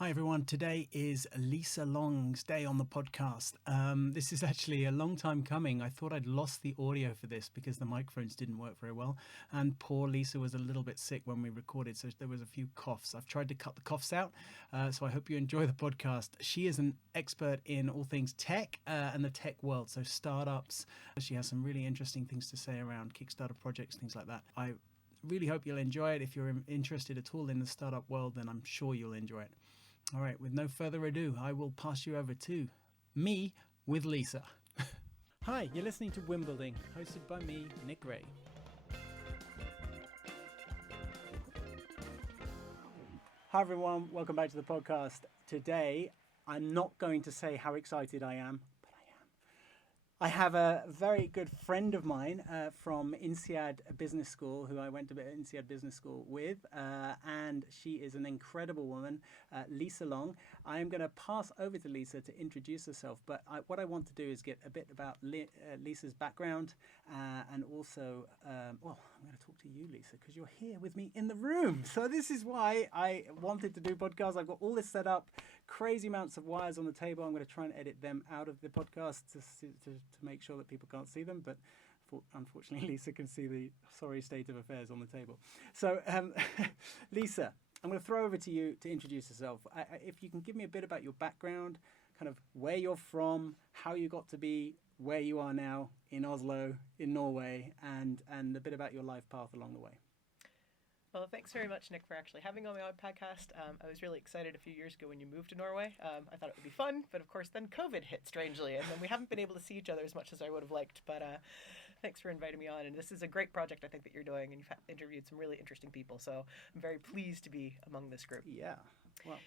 Hi everyone, today is Lisa Long's day on the podcast. This is actually a long time coming. I thought I'd lost the audio for this because the microphones didn't work very well, and poor Lisa was a little bit sick when we recorded, so there was a few coughs. I've tried to cut the coughs out, so I hope you enjoy the podcast. She is an expert in all things tech and the tech world, so startups. She has some really interesting things to say around Kickstarter projects, things like that. I really hope you'll enjoy it. If you're interested at all in the startup world, then I'm sure you'll enjoy it. All right, with no further ado, I will pass you over to me with Lisa. Hi, you're listening to Wimbledon, hosted by me, Nick Ray. Hi everyone, welcome back to the podcast. Today, I'm not going to say how excited I am, but I am. I have a very good friend of mine from INSEAD Business School, who I went to INSEAD Business School with, and she is an incredible woman, Lisa Long. I am going to pass over to Lisa to introduce herself, but what I want to do is get a bit about Lisa's background, and also, I'm going to talk to you, Lisa, because you're here with me in the room. So this is why I wanted to do podcasts. I've got all this set up, crazy amounts of wires on the table. I'm going to try and edit them out of the podcast to make sure that people can't see them, but unfortunately Lisa can see the sorry state of affairs on the table. So Lisa, I'm going to throw over to you to introduce yourself. If you can give me a bit about your background, kind of where you're from, how you got to be where you are now in Oslo, in Norway, and a bit about your life path along the way. Well, thanks very much, Nick, for actually having me on my podcast. I was really excited a few years ago when you moved to Norway. I thought it would be fun, but of course then COVID hit strangely, and then we haven't been able to see each other as much as I would have liked. But thanks for inviting me on, and this is a great project I think that you're doing, and you've interviewed some really interesting people, so I'm very pleased to be among this group. Yeah, well.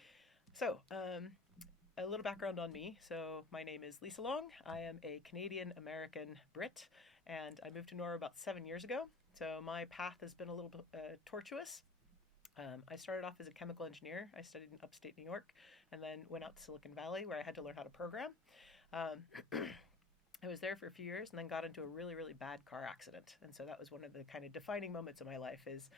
So, a little background on me. So my name is Lisa Long. I am a Canadian-American Brit, and I moved to Norway about 7 years ago. So my path has been a little bit tortuous. I started off as a chemical engineer. I studied in upstate New York and then went out to Silicon Valley where I had to learn how to program. I was there for a few years and then got into a really, really bad car accident. And so that was one of the kind of defining moments of my life is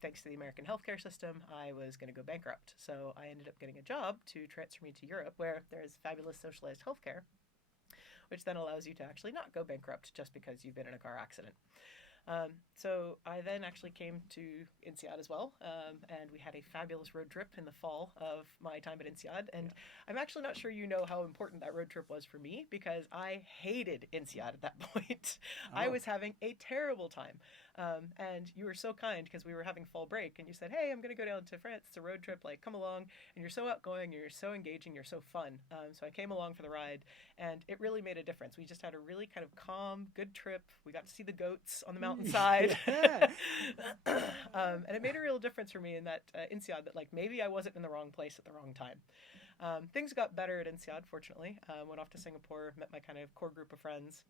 thanks to the American healthcare system, I was going to go bankrupt. So I ended up getting a job to transfer me to Europe where there's fabulous socialized healthcare, which then allows you to actually not go bankrupt just because you've been in a car accident. So I then actually came to INSEAD as well, and we had a fabulous road trip in the fall of my time at INSEAD. And I'm actually not sure you know how important that road trip was for me because I hated INSEAD at that point. Oh. I was having a terrible time. And you were so kind because we were having fall break and you said, hey, I'm going to go down to France. It's a road trip. Like, come along. And you're so outgoing. You're so engaging. You're so fun. So I came along for the ride and it really made a difference. We just had a really kind of calm, good trip. We got to see the goats on the mountainside. And it made a real difference for me in that INSEAD that like maybe I wasn't in the wrong place at the wrong time. Things got better at INSEAD, fortunately. Went off to Singapore, met my kind of core group of friends.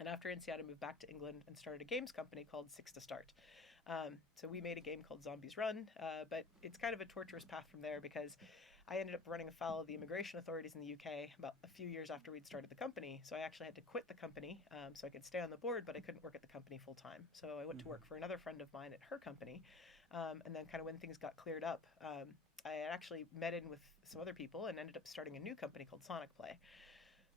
And after INSEAD, I moved back to England and started a games company called Six to Start. So we made a game called Zombies Run, but it's kind of a torturous path from there because I ended up running afoul of the immigration authorities in the UK about a few years after we'd started the company. So I actually had to quit the company so I could stay on the board, but I couldn't work at the company full time. So I went to work for another friend of mine at her company. And then kind of when things got cleared up, I actually met in with some other people and ended up starting a new company called Sonic Play.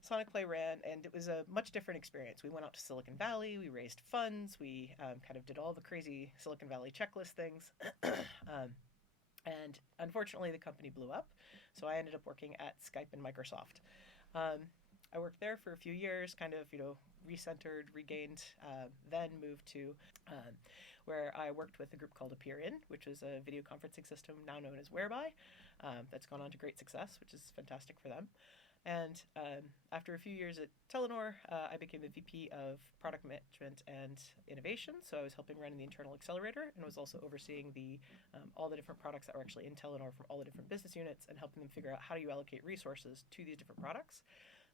Sonic Play ran, and it was a much different experience. We went out to Silicon Valley, we raised funds, we kind of did all the crazy Silicon Valley checklist things. And unfortunately, the company blew up, so I ended up working at Skype and Microsoft. I worked there for a few years, kind of, recentered, regained, then moved to where I worked with a group called Appearin, which is a video conferencing system now known as Whereby. That's gone on to great success, which is fantastic for them. And after a few years at Telenor, I became the VP of Product Management and Innovation. So I was helping run the internal accelerator and was also overseeing all the different products that were actually in Telenor from all the different business units and helping them figure out how do you allocate resources to these different products.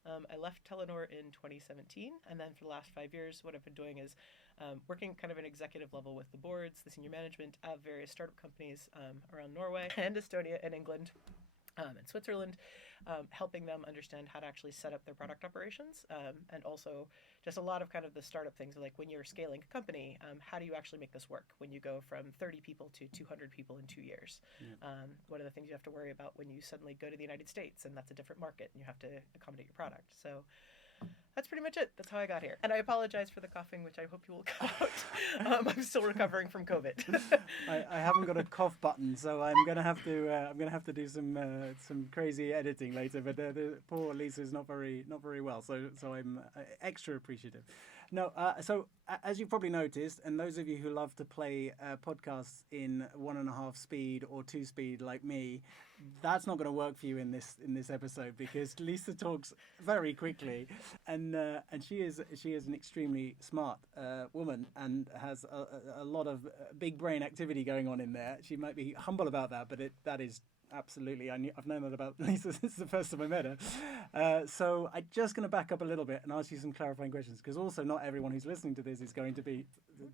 I left Telenor in 2017, and then for the last 5 years, what I've been doing is working kind of an executive level with the boards, the senior management of various startup companies around Norway and Estonia and England. And Switzerland, helping them understand how to actually set up their product operations and also just a lot of kind of the startup things, like when you're scaling a company, how do you actually make this work when you go from 30 people to 200 people in 2 years? What are the things you have to worry about when you suddenly go to the United States and that's a different market and you have to accommodate your product? So that's pretty much it. That's how I got here. And I apologize for the coughing, which I hope you will cut out. I'm still recovering from COVID. I haven't got a cough button, so I'm gonna have to do some crazy editing later. But the poor Lisa's not very well, so I'm extra appreciative. No, so as you've probably noticed, and those of you who love to play podcasts in 1.5 speed or 2 speed like me, that's not going to work for you in this episode, because Lisa talks very quickly, and she is an extremely smart woman and has a lot of big brain activity going on in there. She might be humble about that, but that is absolutely. I've known that about Lisa since the first time I met her. So I'm just going to back up a little bit and ask you some clarifying questions, because also not everyone who's listening to this is going to be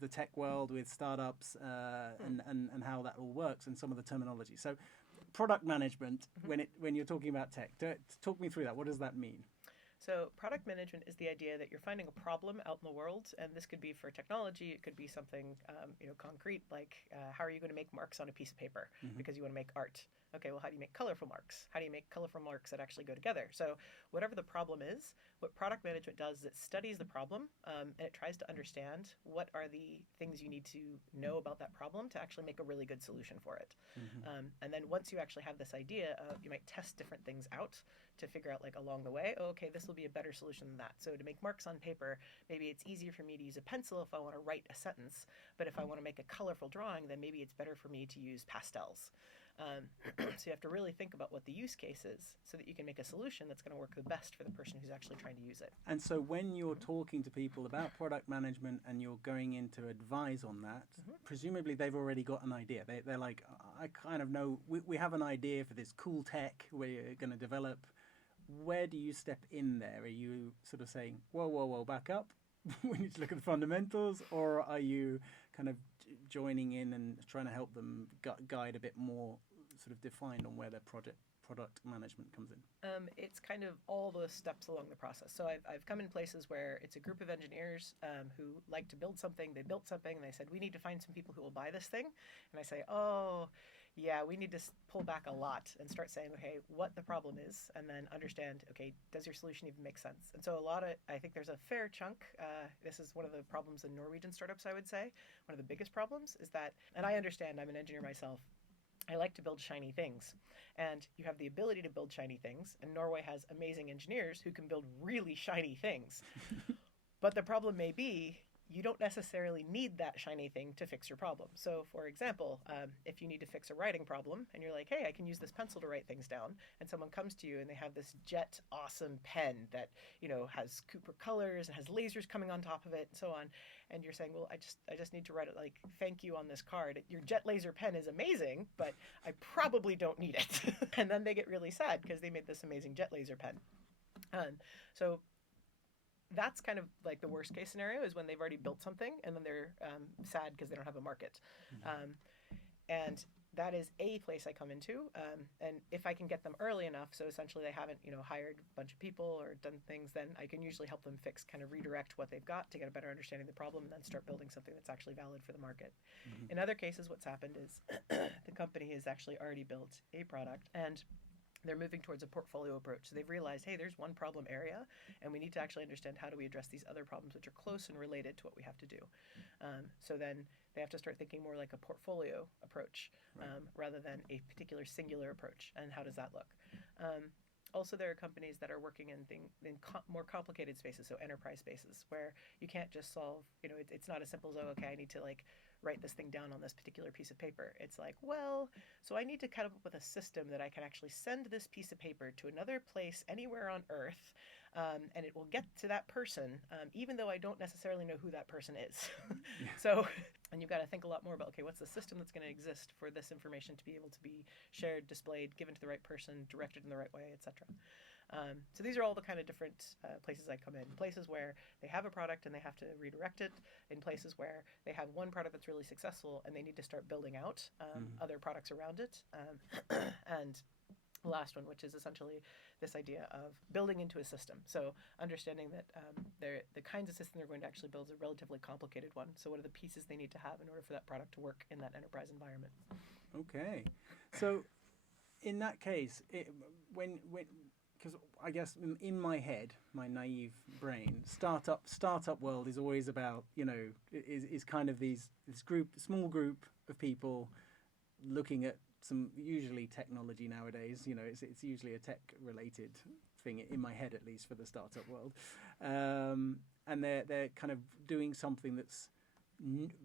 the tech world with startups and how that all works and some of the terminology. So product management, when you're talking about tech, talk me through that. What does that mean? So product management is the idea that you're finding a problem out in the world, and this could be for technology, it could be something concrete, like how are you going to make marks on a piece of paper because you want to make art? Okay, well, how do you make colorful marks? How do you make colorful marks that actually go together? So whatever the problem is, what product management does is it studies the problem and it tries to understand what are the things you need to know about that problem to actually make a really good solution for it. And then once you actually have this idea, you might test different things out to figure out, like, along the way, okay, this will be a better solution than that. So to make marks on paper, maybe it's easier for me to use a pencil if I want to write a sentence, but if I want to make a colorful drawing, then maybe it's better for me to use pastels. So you have to really think about what the use case is so that you can make a solution that's going to work the best for the person who's actually trying to use it. And so when you're talking to people about product management and you're going in to advise on that, presumably they've already got an idea. They're like, I kind of know, we have an idea for this cool tech we're going to develop. Where do you step in there? Are you sort of saying, whoa, back up? We need to look at the fundamentals, or are you kind of joining in and trying to help them guide a bit more sort of defined on where their product management comes in? It's kind of all the steps along the process. So I've come in places where it's a group of engineers who like to build something. They built something and they said, we need to find some people who will buy this thing. And I say, oh, yeah, we need to pull back a lot and start saying, okay, what the problem is, and then understand, okay, does your solution even make sense? And so I think there's a fair chunk, this is one of the problems in Norwegian startups, I would say. One of the biggest problems is that, and I understand, I'm an engineer myself, I like to build shiny things. And you have the ability to build shiny things, and Norway has amazing engineers who can build really shiny things. But the problem may be, you don't necessarily need that shiny thing to fix your problem. So, for example, if you need to fix a writing problem and you're like, hey, I can use this pencil to write things down, and someone comes to you and they have this jet awesome pen that, has Cooper colors and has lasers coming on top of it and so on, and you're saying, well, I just need to write it like thank you on this card. Your jet laser pen is amazing, but I probably don't need it. And then they get really sad because they made this amazing jet laser pen. So that's kind of like the worst case scenario, is when they've already built something and then they're sad because they don't have a market. And that is a place I come into. And if I can get them early enough, so essentially they haven't, hired a bunch of people or done things, then I can usually help them kind of redirect what they've got to get a better understanding of the problem and then start building something that's actually valid for the market. In other cases, what's happened is the company has actually already built a product and they're moving towards a portfolio approach. So they've realized, hey, there's one problem area, and we need to actually understand how do we address these other problems which are close and related to what we have to do. So then they have to start thinking more like a portfolio approach rather than a particular singular approach. And how does that look? Also, there are companies that are working in more complicated spaces, so enterprise spaces, where you can't just solve, it's not as simple as, okay, I need to write this thing down on this particular piece of paper. It's like, well, so I need to come up with a system that I can actually send this piece of paper to another place anywhere on Earth, and it will get to that person, even though I don't necessarily know who that person is. So, and you've got to think a lot more about, okay, what's the system that's going to exist for this information to be able to be shared, displayed, given to the right person, directed in the right way, etc. So these are all the kind of different places I come in. Places where they have a product and they have to redirect it. In places where they have one product that's really successful and they need to start building out other products around it. And the last one, which is essentially this idea of building into a system. So understanding that the kinds of system they're going to actually build is a relatively complicated one. So what are the pieces they need to have in order for that product to work in that enterprise environment? Okay. So in that case, when because I guess in my head, my naive brain, startup world is always about, is kind of this small group of people looking at some usually technology nowadays. It's usually a tech related thing in my head, at least for the startup world, and they're kind of doing something that's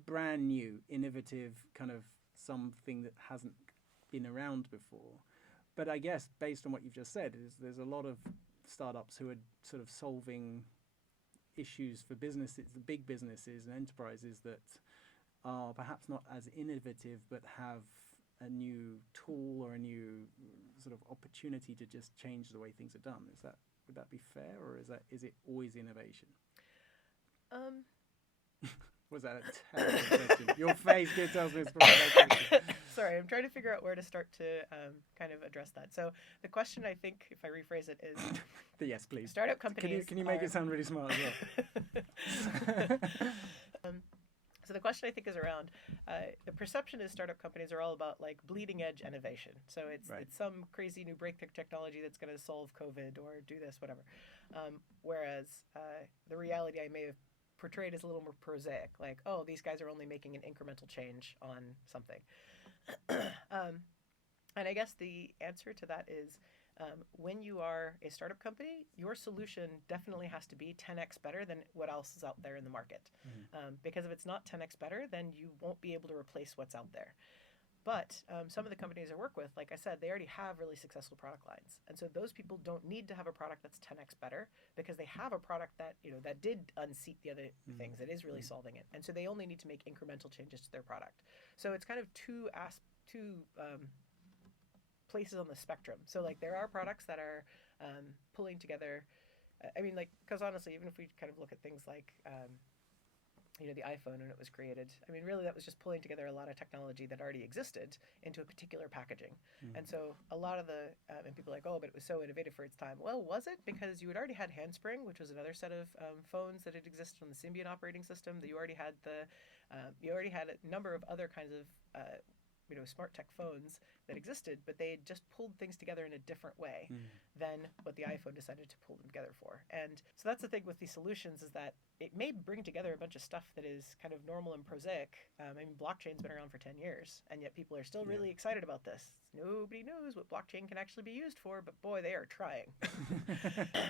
brand new, innovative, kind of something that hasn't been around before. But I guess based on what you've just said, there's a lot of startups who are sort of solving issues for businesses, the big businesses and enterprises that are perhaps not as innovative, but have a new tool or a new sort of opportunity to just change the way things are done. Would that be fair, or is it always innovation? Was that a terrible question? Your face tells me it's probably a question. Sorry, I'm trying to figure out where to start to kind of address that. So the question, I think, if I rephrase it, is... Yes, please. Startup companies Can you make it sound really smart as well? So the question, I think, is around the perception is startup companies are all about like bleeding edge innovation. So it's some crazy new breakthrough technology that's going to solve COVID or do this, whatever. Whereas the reality I may have portrayed is a little more prosaic, like, oh, these guys are only making an incremental change on something. And I guess the answer to that is when you are a startup company, your solution definitely has to be 10x better than what else is out there in the market. Because if it's not 10x better, then you won't be able to replace what's out there. But some of the companies I work with, like I said, they already have really successful product lines. And so those people don't need to have a product that's 10x better because they have a product that, that did unseat the other things, that is really solving it. And so they only need to make incremental changes to their product. So it's kind of two places on the spectrum. So like there are products that are pulling together, because honestly, even if we kind of look at things like, the iPhone when it was created, really that was just pulling together a lot of technology that already existed into a particular packaging. And so a lot of and people are like, oh, but it was so innovative for its time. Well, was it? Because you had already had Handspring, which was another set of phones that had existed on the Symbian operating system, that you already had a number of other kinds of smart tech phones that existed, but they had just pulled things together in a different way than what the iPhone decided to pull them together for. And so that's the thing with these solutions, is that it may bring together a bunch of stuff that is kind of normal and prosaic. Blockchain's been around for 10 years, and yet people are still really excited about this. Nobody knows what blockchain can actually be used for, but boy, they are trying.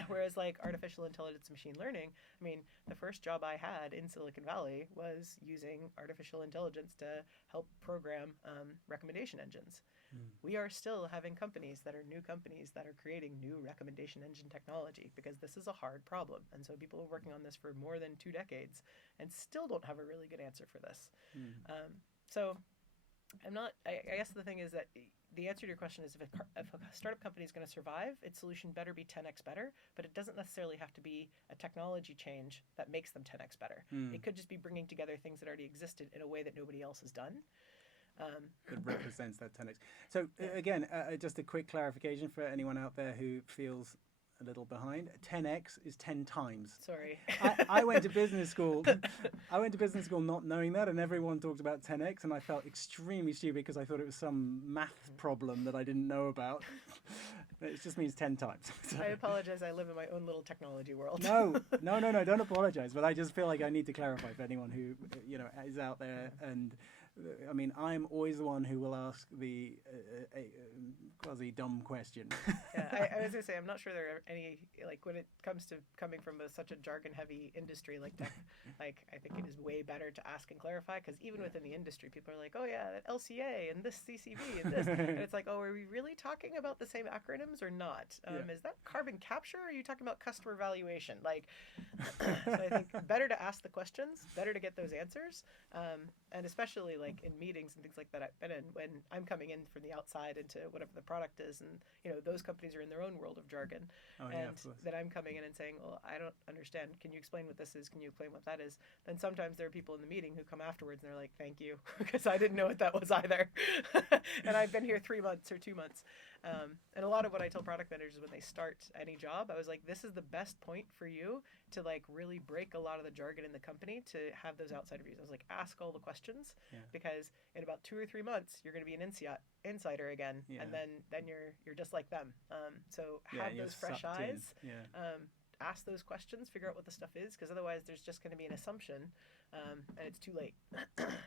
Whereas like artificial intelligence, machine learning, the first job I had in Silicon Valley was using artificial intelligence to help program recommendation engines. We are still having companies that are new companies that are creating new recommendation engine technology because this is a hard problem. And so people are working on this for more than 2 decades and still don't have a really good answer for this. So I guess the thing is that the answer to your question is if a startup company is going to survive, its solution better be 10x better, but it doesn't necessarily have to be a technology change that makes them 10x better. It could just be bringing together things that already existed in a way that nobody else has done. That represents that 10x. So again, just a quick clarification for anyone out there who feels a little behind. 10x is 10 times. Sorry. I went to business school. Not knowing that, and everyone talked about 10x, and I felt extremely stupid because I thought it was some math problem that I didn't know about. It just means 10 times. So. I apologize. I live in my own little technology world. No, don't apologize. But I just feel like I need to clarify for anyone who is out there. And I'm always the one who will ask the quasi-dumb question. Yeah, I was going to say, I'm not sure there are any, when it comes to coming from such a jargon-heavy industry like tech, I think it is way better to ask and clarify, because even within the industry, people are like, oh yeah, that LCA and this CCV and this. And it's like, oh, are we really talking about the same acronyms or not? Is that carbon capture, or are you talking about customer valuation? So I think better to ask the questions, better to get those answers, and especially in meetings and things like that I've been in, when I'm coming in from the outside into whatever the product is, and those companies are in their own world of jargon, that I'm coming in and saying, well, I don't understand, can you explain what this is, can you explain what that is? Then sometimes there are people in the meeting who come afterwards and they're like, thank you, because I didn't know what that was either. And I've been here 3 months or 2 months, and a lot lot of what I tell product managers when they start any job, I was like, this is the best point for you to like really break a lot of the jargon in the company to have those outsider views. I was like, ask all the questions because in about 2 or 3 months you're going to be an insider again, and then you're just like them. So have those fresh eyes. Ask those questions, figure out what the stuff is, because otherwise there's just going to be an assumption, and it's too late.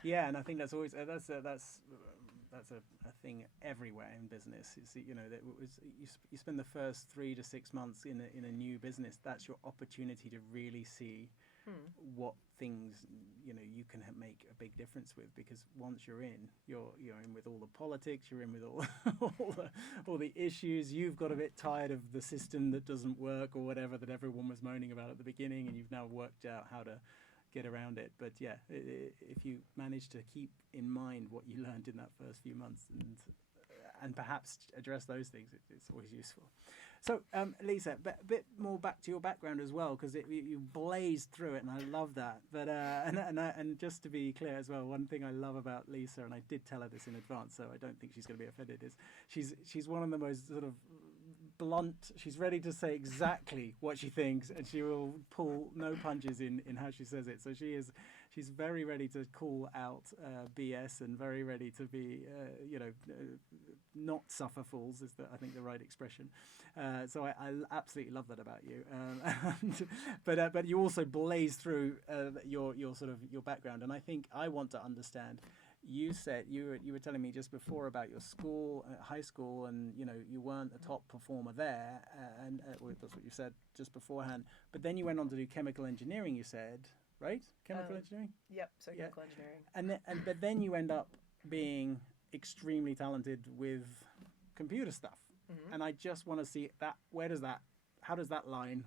Yeah, and I think that's always that's a thing everywhere in business. It's, you know, that you spend the first 3 to 6 months in a new business. That's your opportunity to really see what things you can make a big difference with, because once you're in with all the politics, you're in with all the issues. You've got a bit tired of the system that doesn't work or whatever that everyone was moaning about at the beginning, and you've now worked out how to get around it. But yeah, if you manage to keep in mind what you learned in that first few months and perhaps address those things, it's always useful. So, Lisa, a bit more back to your background as well, because you blazed through it, and I love that. But and just to be clear as well, one thing I love about Lisa, and I did tell her this in advance, so I don't think she's going to be offended, is she's one of the most sort of blunt. She's ready to say exactly what she thinks, and she will pull no punches in how she says it. So she's very ready to call out BS, and very ready to be not suffer fools is I think the right expression. So I absolutely love that about you. But you also blaze through your sort of your background, and I think I want to understand. You said you were telling me just before about your school, high school, and you weren't a top performer there, and that's what you said just beforehand. But then you went on to do chemical engineering. You said, right? Chemical engineering. Yep. So chemical engineering. But then you end up being extremely talented with computer stuff, and I just want to see that. How does that line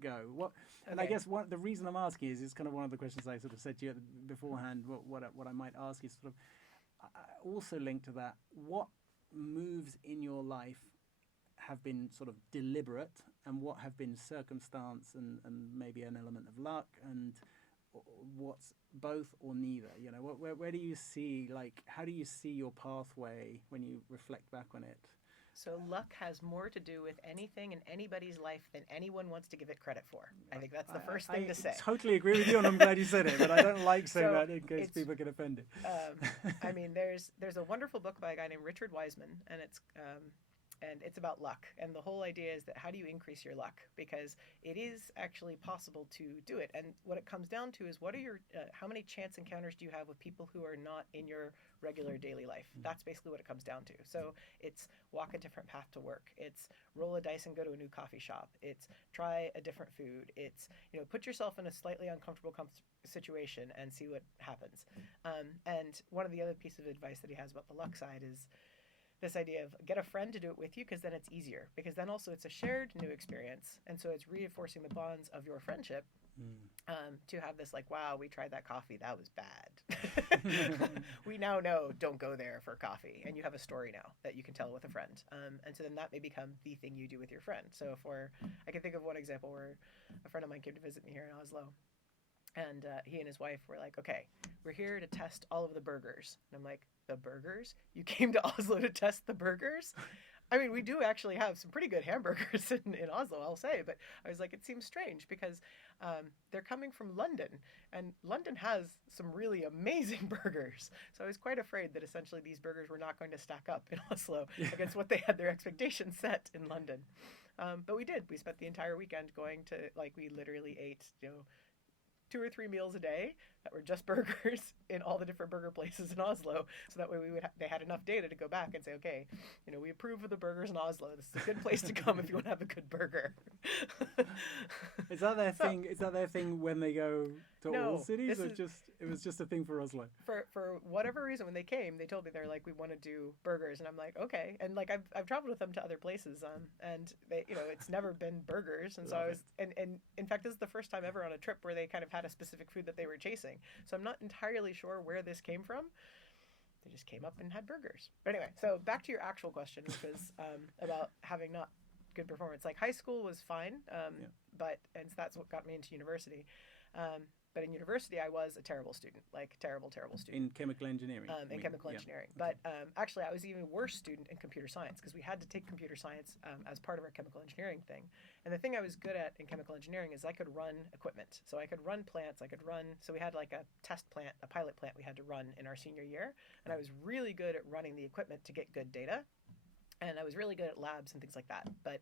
go? And I guess the reason I'm asking is it's kind of one of the questions I sort of said to you beforehand. What I might ask is sort of also linked to that. What moves in your life have been sort of deliberate, and what have been circumstance and maybe an element of luck, and what's both or neither? Where do you see, like, how do you see your pathway when you reflect back on it? So luck has more to do with anything in anybody's life than anyone wants to give it credit for. I think that's the first thing to say. I totally agree with you, and I'm glad you said it, but I don't like saying that in case people get offended. I mean, there's a wonderful book by a guy named Richard Wiseman, and it's about luck. And the whole idea is that how do you increase your luck? Because it is actually possible to do it. And what it comes down to is what are your how many chance encounters do you have with people who are not in your regular daily life? That's basically what it comes down to. So it's walk a different path to work. It's roll a dice and go to a new coffee shop. It's try a different food. It's put yourself in a slightly uncomfortable situation and see what happens. And one of the other pieces of advice that he has about the luck side is this idea of get a friend to do it with you, because then it's easier, because then also it's a shared new experience, and so it's reinforcing the bonds of your friendship to have this like, wow, we tried that coffee, that was bad. We now know don't go there for coffee, and you have a story now that you can tell with a friend, and so then that may become the thing you do with your friend. So I can think of one example where a friend of mine came to visit me here in Oslo, and he and his wife were like, okay, we're here to test all of the burgers. And I'm like, the burgers? You came to Oslo to test the burgers? I mean, we do actually have some pretty good hamburgers in Oslo, I'll say. But I was like, it seems strange because they're coming from London. And London has some really amazing burgers. So I was quite afraid that essentially these burgers were not going to stack up in Oslo against what they had their expectations set in London. But we did. We spent the entire weekend going to, we literally ate, 2 or 3 meals a day that were just burgers in all the different burger places in Oslo. So that way they had enough data to go back and say, okay, we approve of the burgers in Oslo. This is a good place to come if you want to have a good burger. Is that their thing? Is that their thing when they go to all cities, or it was just a thing for Oslo? For whatever reason, when they came, they told me they're like, we want to do burgers, and I'm like, okay. And I've traveled with them to other places, and they, it's never been burgers, and so I was, and in fact, this is the first time ever on a trip where they kind of had a specific food that they were chasing. So I'm not entirely sure where this came from. They just came up and had burgers. But anyway, so back to your actual question, which was about having not good performance. Like high school was fine, and so that's what got me into university. But in university, I was a terrible student, like terrible student. In chemical engineering. In chemical engineering. Okay. But actually, I was even worse student in computer science because we had to take computer science as part of our chemical engineering thing. And the thing I was good at in chemical engineering is I could run equipment. So I could run plants. So we had like a test plant, a pilot plant we had to run in our senior year. And I was really good at running the equipment to get good data. And I was really good at labs and things like that. But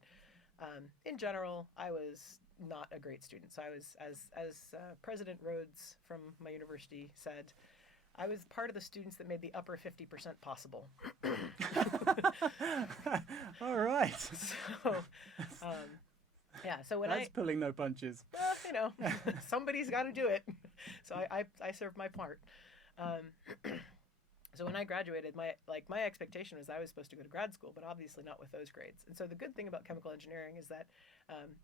in general, I was not a great student. So I was, as President Rhodes from my university said, I was part of the students that made the upper 50% possible. All right. So, yeah. So when That's pulling no punches. Well, somebody's got to do it. So I served my part. So when I graduated, my expectation was I was supposed to go to grad school, but obviously not with those grades. And so the good thing about chemical engineering is that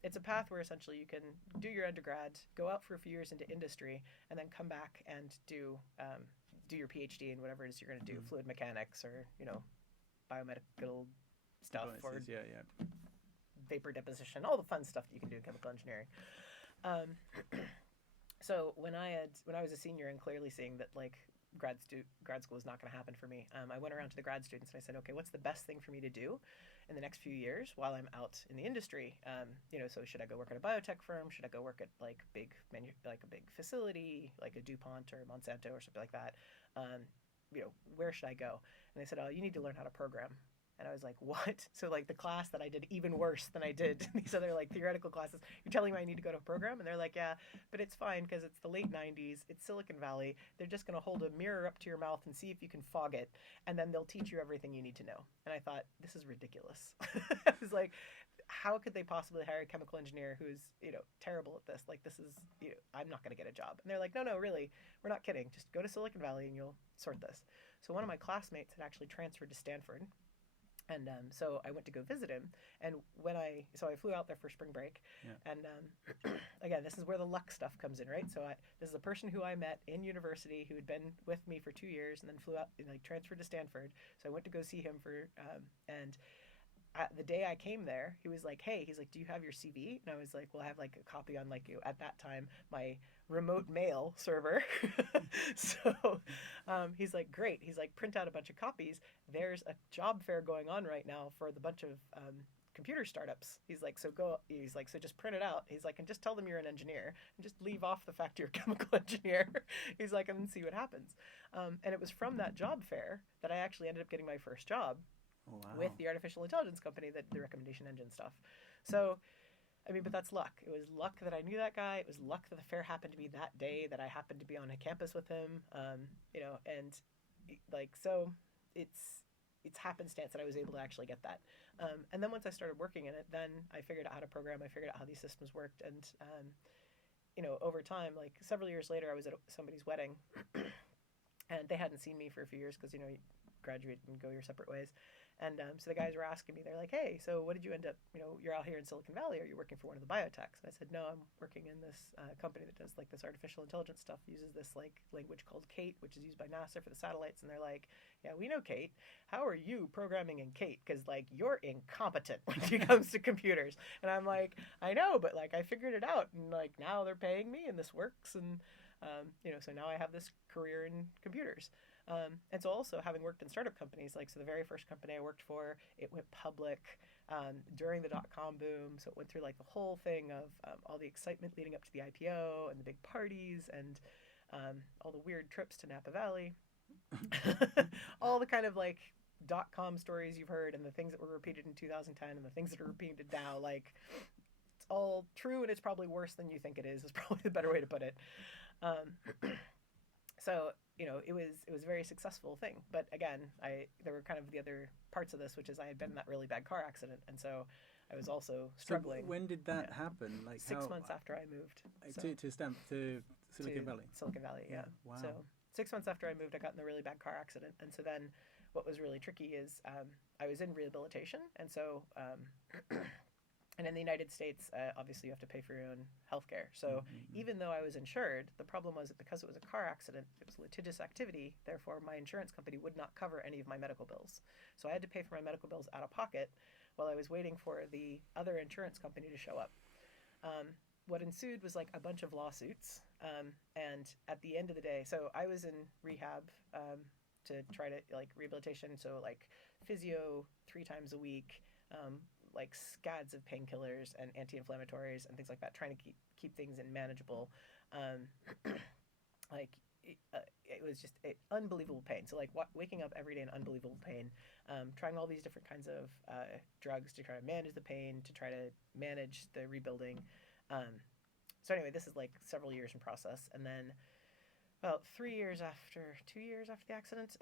it's a path where essentially you can do your undergrad, go out for a few years into industry, and then come back and do your PhD in whatever it is you're going to do, fluid mechanics or biomedical stuff or vapor deposition, all the fun stuff that you can do in chemical engineering. So when I was a senior and clearly seeing that like grad school is not going to happen for me, I went around to the grad students and I said, okay, what's the best thing for me to do in the next few years while I'm out in the industry? So should I go work at a biotech firm? Should I go work at like a big facility, like a DuPont or Monsanto or something like that? Where should I go? And they said, oh, you need to learn how to program. And I was like, what? So like the class that I did even worse than I did these other like theoretical classes, you're telling me I need to go to a program? And they're like, yeah, but it's fine because it's the late 90s. It's Silicon Valley. They're just going to hold a mirror up to your mouth and see if you can fog it. And then they'll teach you everything you need to know. And I thought, this is ridiculous. I was like, how could they possibly hire a chemical engineer who's, terrible at this? Like, this is, I'm not going to get a job. And they're like, no, really, we're not kidding. Just go to Silicon Valley and you'll sort this. So one of my classmates had actually transferred to Stanford. And so I went to go visit him, and I flew out there for spring break, and again, this is where the luck stuff comes in, right? So this is a person who I met in university who had been with me for 2 years, and then flew out, transferred to Stanford. So I went to go see him and the day I came there, he was like, hey, he's like, do you have your CV? And I was like, well, I have like a copy on like, at that time, my remote mail server. So he's like, great. He's like, print out a bunch of copies. There's a job fair going on right now for the bunch of computer startups. He's like, so just print it out. He's like, and just tell them you're an engineer and just leave off the fact you're a chemical engineer. He's like, and then see what happens. And it was from that job fair that I actually ended up getting my first job. Oh, wow. With the artificial intelligence company, the recommendation engine stuff. So, but that's luck. It was luck that I knew that guy. It was luck that the fair happened to be that day that I happened to be on a campus with him. And so it's happenstance that I was able to actually get that. And then once I started working in it, then I figured out how to program. I figured out how these systems worked. And, over time, like several years later, I was at somebody's wedding and they hadn't seen me for a few years because, you graduate and go your separate ways. And so the guys were asking me, they're like, hey, so what did you end up, you're out here in Silicon Valley. Are you working for one of the biotechs? And I said, no, I'm working in this company that does like this artificial intelligence stuff, uses this like language called Kate, which is used by NASA for the satellites. And they're like, yeah, we know Kate. How are you programming in Kate? Because like you're incompetent when it comes to computers. And I'm like, I know, but like I figured it out. And like now they're paying me and this works. And, so now I have this career in computers. And so also having worked in startup companies, so the very first company I worked for, it went public during the dot-com boom. So it went through like the whole thing of all the excitement leading up to the IPO and the big parties and all the weird trips to Napa Valley, all the kind of like dot-com stories you've heard and the things that were repeated in 2010 and the things that are repeated now. Like it's all true and it's probably worse than you think it is probably the better way to put it. So, it was a very successful thing. But again, there were kind of the other parts of this, which is I had been in that really bad car accident. And so I was also struggling. So when did that happen? Like 6 months after I moved. To Silicon Valley? Silicon Valley, yeah. Wow. So 6 months after I moved, I got in a really bad car accident. And so then what was really tricky is I was in rehabilitation. And so... And in the United States, obviously you have to pay for your own healthcare. So even though I was insured, the problem was that because it was a car accident, it was litigious activity, therefore my insurance company would not cover any of my medical bills. So I had to pay for my medical bills out of pocket while I was waiting for the other insurance company to show up. What ensued was like a bunch of lawsuits And at the end of the day, so I was in rehab to try to like rehabilitation. So like physio 3 times a week, like scads of painkillers and anti-inflammatories and things like that, trying to keep things in manageable. Like it was just unbelievable pain. So like waking up every day in unbelievable pain, trying all these different kinds of drugs to try to manage the pain, to try to manage the rebuilding. So anyway, this is like several years in process, and then about 2 years after the accident,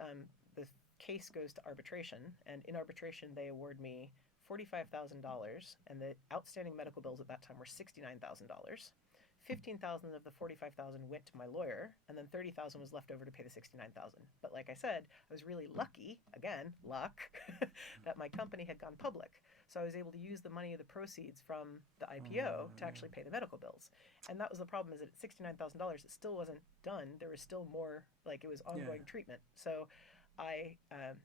the case goes to arbitration, and in arbitration they award me $45,000, and the outstanding medical bills at that time were $69,000. 15,000 of the 45,000 went to my lawyer, and then 30,000 was left over to pay the 69,000. But like I said, I was really lucky, again, luck, that my company had gone public. So I was able to use the money of the proceeds from the IPO to actually pay the medical bills. And that was the problem, is that at $69,000, it still wasn't done. There was still more, like it was ongoing treatment. So I,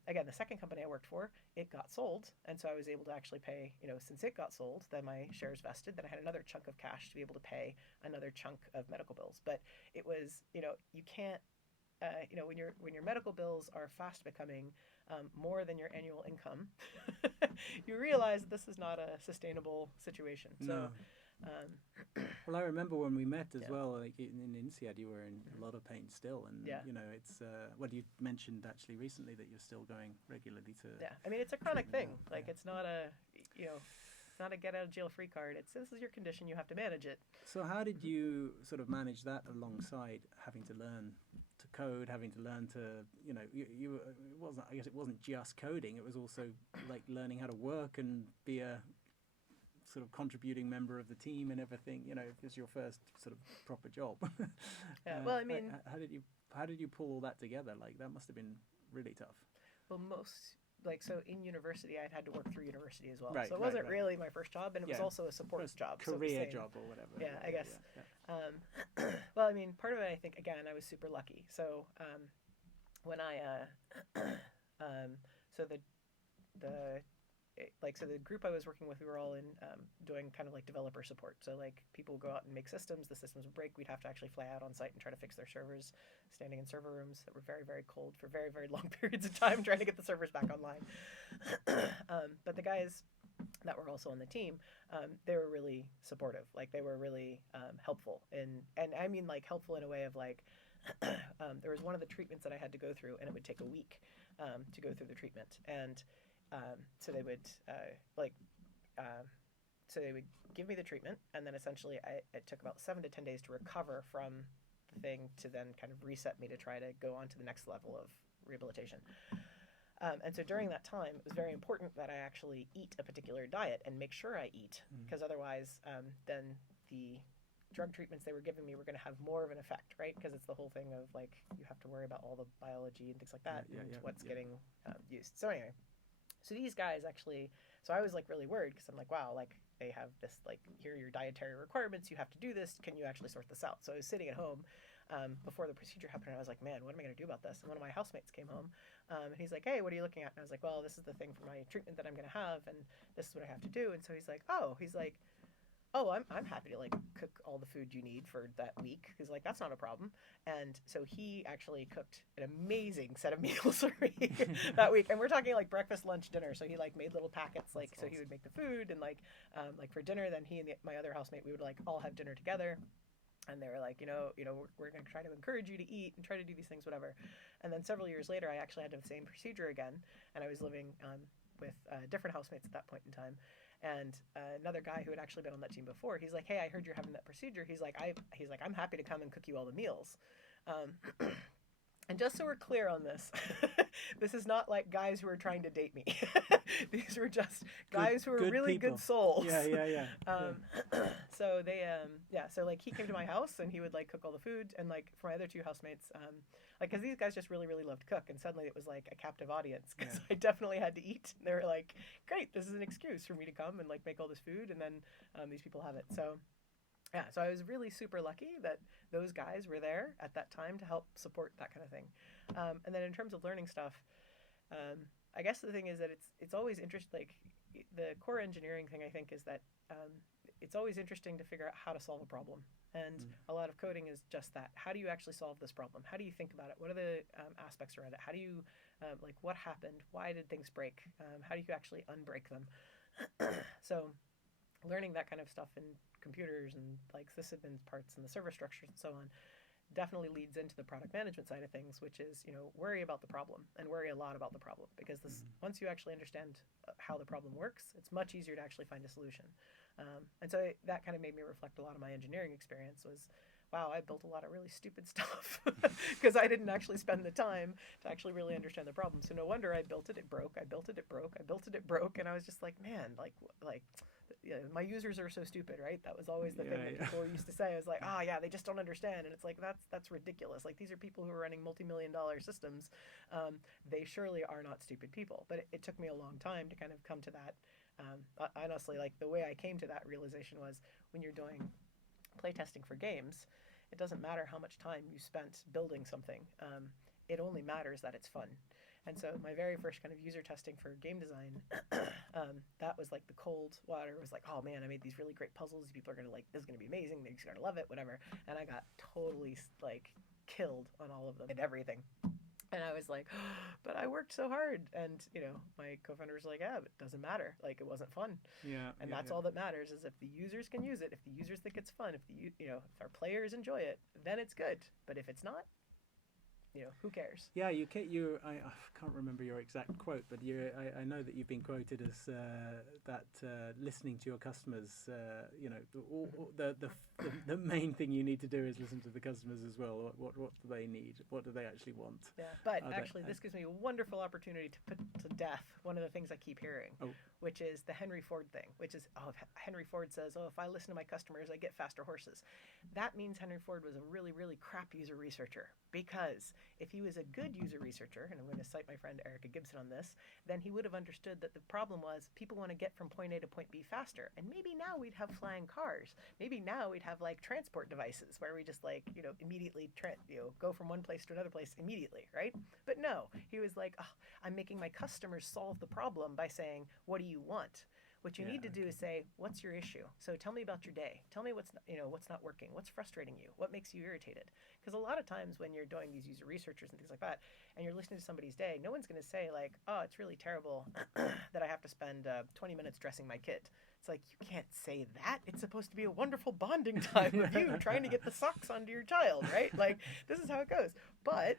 again, the second company I worked for, it got sold. And so I was able to actually pay, since it got sold, then my shares vested, then I had another chunk of cash to be able to pay another chunk of medical bills. But it was, you can't, when your medical bills are fast becoming more than your annual income, you realize this is not a sustainable situation. So, well, I remember when we met as well, like in INSEAD, you were in a lot of pain still, and it's you mentioned actually recently that you're still going regularly to. Yeah, I mean, it's a chronic thing. Like it's not a it's not a get out of jail free card. It's this is your condition. You have to manage it. So how did you sort of manage that alongside having to learn to code, having to learn to it wasn't just coding. It was also like learning how to work and be a sort of contributing member of the team and everything. It was your first sort of proper job. Yeah. Well, I mean, how did you pull all that together? Like that must have been really tough. Well, so in university, I'd had to work through university as well. Right, so it wasn't really my first job, and it was also a support job. Career job or whatever. Yeah, I guess. Yeah. Well, I mean, part of it, I think, again, I was super lucky. So when I, so the group I was working with, we were all in doing kind of like developer support. So like people would go out and make systems, the systems would break, we'd have to actually fly out on site and try to fix their servers, standing in server rooms that were very, very cold for very, very long periods of time, trying to get the servers back online. But the guys that were also on the team, they were really supportive. Like they were really helpful. And I mean like helpful in a way of like, there was one of the treatments that I had to go through, and it would take a week to go through the treatment. And so they would give me the treatment, and then essentially it took about 7 to 10 days to recover from the thing to then kind of reset me to try to go on to the next level of rehabilitation. And so during that time, it was very important that I actually eat a particular diet and make sure I eat, because otherwise then the drug treatments they were giving me were going to have more of an effect, right? Because it's the whole thing of like you have to worry about all the biology and things like that what's getting used. So anyway. So these guys actually, so I was like really worried because I'm like, wow, like they have this, like, here are your dietary requirements, you have to do this, can you actually sort this out? So I was sitting at home before the procedure happened, and I was like, man, what am I going to do about this? And one of my housemates came home, and he's like, hey, what are you looking at? And I was like, well, this is the thing for my treatment that I'm going to have, and this is what I have to do. And so he's like, I'm happy to like cook all the food you need for that week. He's like, that's not a problem. And so he actually cooked an amazing set of meals for me that week. And we're talking like breakfast, lunch, dinner. So he like made little packets, like, so he would make the food, and like for dinner, then he and my other housemate, we would like all have dinner together. And they were like, we're going to try to encourage you to eat and try to do these things, whatever. And then several years later, I actually had the same procedure again. And I was living with different housemates at that point in time. And another guy who had actually been on that team before, he's like, hey, I heard you're having that procedure. He's like, I'm happy to come and cook you all the meals. And just so we're clear on this, this is not like guys who are trying to date me. These were just guys who were really people. Good souls. Yeah. So they, so like he came to my house and he would like cook all the food, and like for my other two housemates, like, cause these guys just really, really loved to cook, and suddenly it was like a captive audience, cause I definitely had to eat. And they were like, great, this is an excuse for me to come and like make all this food, and then these people have it. So yeah, so I was really super lucky that those guys were there at that time to help support that kind of thing. And then in terms of learning stuff, I guess the thing is that it's always interesting. Like the core engineering thing, I think, is that it's always interesting to figure out how to solve a problem. And a lot of coding is just that. How do you actually solve this problem? How do you think about it? What are the aspects around it? How do you, like, what happened? Why did things break? How do you actually unbreak them? So learning that kind of stuff in computers and like sysadmin parts and the server structures and so on definitely leads into the product management side of things, which is, worry about the problem and worry a lot about the problem, because once you actually understand how the problem works, it's much easier to actually find a solution. And so that kind of made me reflect a lot of my engineering experience was, wow, I built a lot of really stupid stuff because I didn't actually spend the time to actually really understand the problem. So no wonder I built it, it broke. I built it, it broke. I built it, it broke. And I was just like, man, like my users are so stupid, right? That was always the thing that people used to say. I was like, yeah, they just don't understand. And it's like, that's ridiculous. Like, these are people who are running multi-million-dollar systems. They surely are not stupid people. But it took me a long time to kind of come to that. Honestly, like, the way I came to that realization was when you're doing playtesting for games, it doesn't matter how much time you spent building something. It only matters that it's fun. And so my very first kind of user testing for game design, that was like the cold water. It was like, oh man, I made these really great puzzles. People are going to like, this is going to be amazing. They're just going to love it, whatever. And I got totally like killed on all of them and everything. And I was like, but I worked so hard. And, my co-founder was like, yeah, but it doesn't matter. Like, it wasn't fun. And that's all that matters, is if the users can use it, if the users think it's fun, if if our players enjoy it, then it's good. But if it's not, who cares? Yeah, I can't remember your exact quote, but I know that you've been quoted as that listening to your customers. The main thing you need to do is listen to the customers as well. What do they need? What do they actually want? Yeah, but actually, this gives me a wonderful opportunity to put to death one of the things I keep hearing, which is the Henry Ford thing. Which is, Henry Ford says, if I listen to my customers, I get faster horses. That means Henry Ford was a really, really crap user researcher, because if he was a good user researcher, and I'm going to cite my friend Erica Gibson on this, then he would have understood that the problem was people want to get from point A to point B faster. And maybe now we'd have flying cars. Maybe now we'd have like transport devices where we just like, immediately go from one place to another place immediately, right? But no, he was like, I'm making my customers solve the problem by saying, what do you want? What you need to do is say, what's your issue? So tell me about your day. Tell me what's not working. What's frustrating you? What makes you irritated? Because a lot of times when you're doing these user researchers and things like that, and you're listening to somebody's day, no one's going to say like, it's really terrible that I have to spend 20 minutes dressing my kid. It's like, you can't say that. It's supposed to be a wonderful bonding time with you trying to get the socks onto your child, right? Like, this is how it goes. But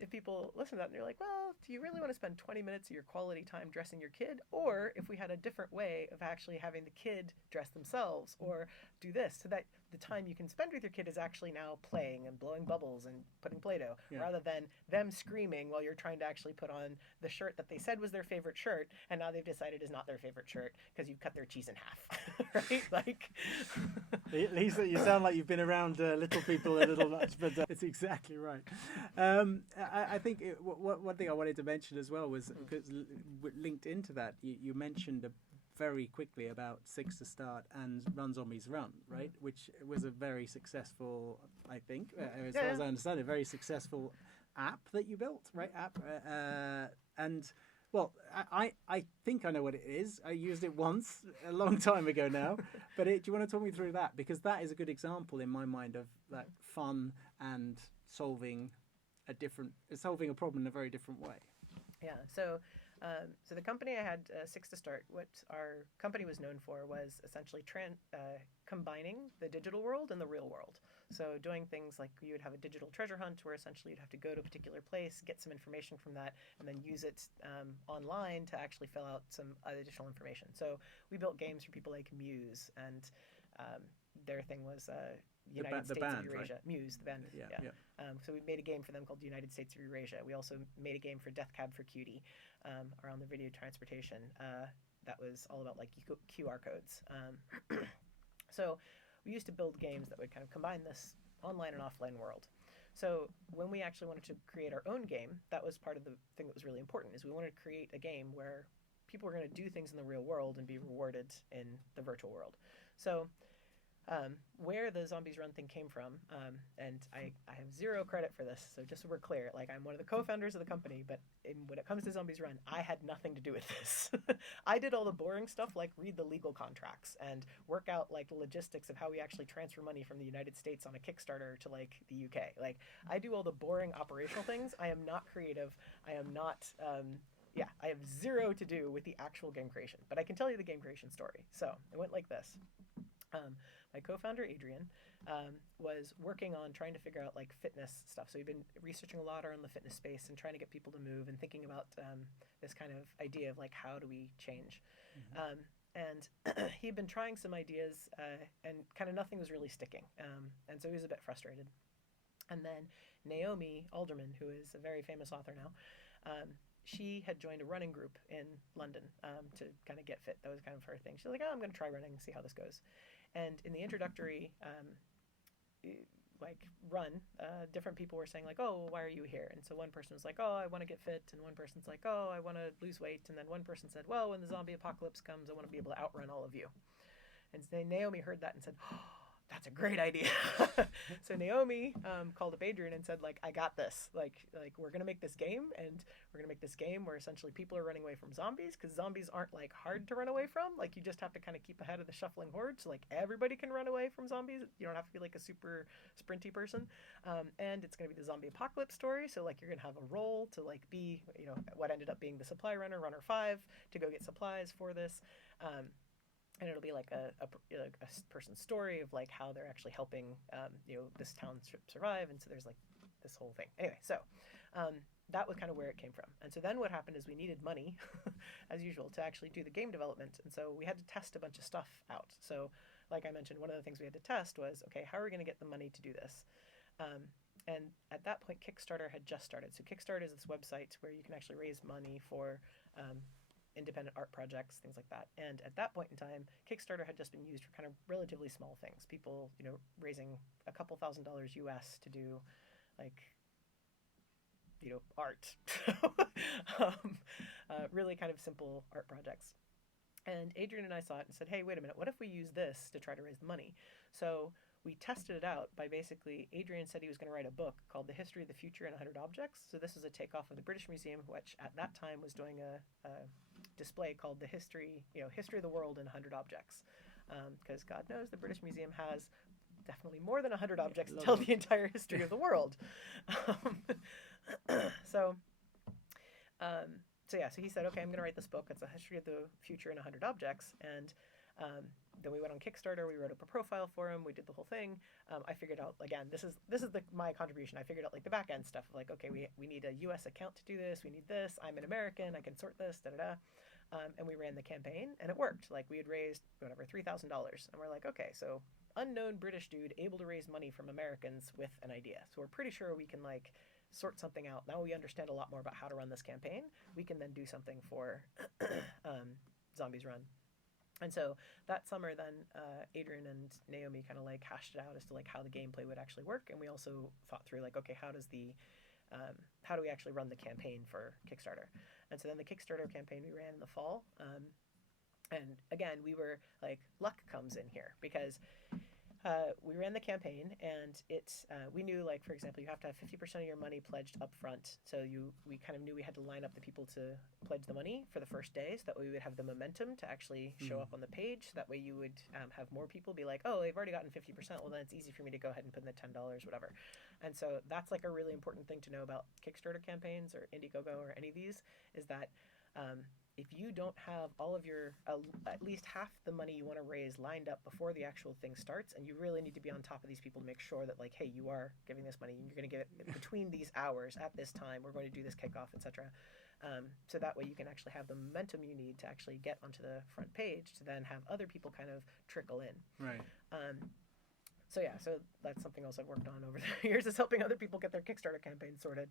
if people listen to that and they're like, well, do you really want to spend 20 minutes of your quality time dressing your kid? Or if we had a different way of actually having the kid dress themselves or do this, so that the time you can spend with your kid is actually now playing and blowing bubbles and putting Play-Doh, rather than them screaming while you're trying to actually put on the shirt that they said was their favorite shirt, and now they've decided is not their favorite shirt because you've cut their cheese in half, right? Like, Lisa, you sound like you've been around little people a little much, but it's exactly right. I think one thing I wanted to mention as well was, because linked into that, you mentioned very quickly about Six to Start and Run Zombies Run, right? Which was a very successful, I think, as far as I understand it, very successful app that you built, right? And well, I think I know what it is. I used it once a long time ago now. But do you want to talk me through that? Because that is a good example in my mind of like fun and solving a problem in a very different way. Yeah. So the company I had, Six to Start, what our company was known for was essentially combining the digital world and the real world. So doing things like you would have a digital treasure hunt where essentially you'd have to go to a particular place, get some information from that, and then use it online to actually fill out some additional information. So we built games for people like Muse, and their thing was United States of Eurasia. Right? Muse, the band. Yeah. So we made a game for them called United States of Eurasia. We also made a game for Death Cab for Cutie around the video transportation. That was all about like QR codes. So we used to build games that would kind of combine this online and offline world. So when we actually wanted to create our own game, that was part of the thing that was really important, is we wanted to create a game where people were going to do things in the real world and be rewarded in the virtual world. So where the Zombies Run thing came from, and I have zero credit for this, so just so we're clear, like I'm one of the co-founders of the company, but when it comes to Zombies Run, I had nothing to do with this. I did all the boring stuff, like read the legal contracts and work out like the logistics of how we actually transfer money from the United States on a Kickstarter to like the UK. Like I do all the boring operational things. I am not creative. I am not. I have zero to do with the actual game creation, but I can tell you the game creation story. So it went like this. My co-founder Adrian was working on trying to figure out like fitness stuff. So he'd been researching a lot around the fitness space and trying to get people to move and thinking about this kind of idea of like how do we change. And he'd been trying some ideas and kind of nothing was really sticking. And so he was a bit frustrated. And then Naomi Alderman, who is a very famous author now, she had joined a running group in London to kind of get fit. That was kind of her thing. She's like, oh, I'm going to try running and see how this goes. And in the introductory run, different people were saying like, oh, why are you here? And so one person was like, oh, I want to get fit. And one person's like, oh, I want to lose weight. And then one person said, well, when the zombie apocalypse comes, I want to be able to outrun all of you. And so Naomi heard that and said, oh, that's a great idea. So Naomi called up Adrian and said, like, I got this. Like we're going to make this game, and we're going to make this game where essentially people are running away from zombies, because zombies aren't, like, hard to run away from. Like, you just have to kind of keep ahead of the shuffling horde. So, like, everybody can run away from zombies. You don't have to be, like, a super sprinty person. And it's going to be the zombie apocalypse story. So, like, you're going to have a role to, like, be, you know, what ended up being the supply runner, runner 5, to go get supplies for this. And it'll be like a person's story of like how they're actually helping this town survive, and so there's like this whole thing. Anyway, so that was kind of where it came from. And so then what happened is we needed money, as usual, to actually do the game development, and so we had to test a bunch of stuff out. So like I mentioned, one of the things we had to test was, okay, how are we going to get the money to do this? And at that point, Kickstarter had just started. So Kickstarter is this website where you can actually raise money for independent art projects, things like that. And at that point in time, Kickstarter had just been used for kind of relatively small things. People, raising a couple $1,000s US to do, like, art. Really kind of simple art projects. And Adrian and I saw it and said, hey, wait a minute, what if we use this to try to raise the money? So we tested it out by basically, Adrian said he was going to write a book called The History of the Future in 100 Objects. So this was a takeoff of the British Museum, which at that time was doing a display called the History of the World in 100 Objects. Because God knows the British Museum has definitely more than 100 objects to tell the entire history of the world. So he said, okay, I'm going to write this book. It's a history of the future in 100 objects. And then we went on Kickstarter. We wrote up a profile for him. We did the whole thing. I figured out, again, this is my contribution. I figured out like the back end stuff. Like, okay, we need a U.S. account to do this. We need this. I'm an American. I can sort this. And we ran the campaign, and it worked. Like, we had raised $3,000, and we're like, okay, so unknown British dude able to raise money from Americans with an idea. So we're pretty sure we can like sort something out. Now we understand a lot more about how to run this campaign. We can then do something for Zombies Run. And so that summer then Adrian and Naomi kind of like hashed it out as to like how the gameplay would actually work. And we also thought through like, okay, how do we actually run the campaign for Kickstarter? And so then the Kickstarter campaign we ran in the fall. And again, we were like, luck comes in here, because we ran the campaign, and we knew, like, for example, you have to have 50% of your money pledged up front. So we kind of knew we had to line up the people to pledge the money for the first day, so that way we would have the momentum to actually show up on the page. So that way you would have more people be like, oh, they've already gotten 50%. Well, then it's easy for me to go ahead and put in the $10, whatever. And so that's like a really important thing to know about Kickstarter campaigns or Indiegogo or any of these, is that if you don't have all of your, at least half the money you want to raise lined up before the actual thing starts, and you really need to be on top of these people to make sure that, like, hey, you are giving this money, and you're going to give it between these hours at this time, we're going to do this kickoff, etc. So that way you can actually have the momentum you need to actually get onto the front page to then have other people kind of trickle in. Right. So that's something else I've worked on over the years, is helping other people get their Kickstarter campaign sorted.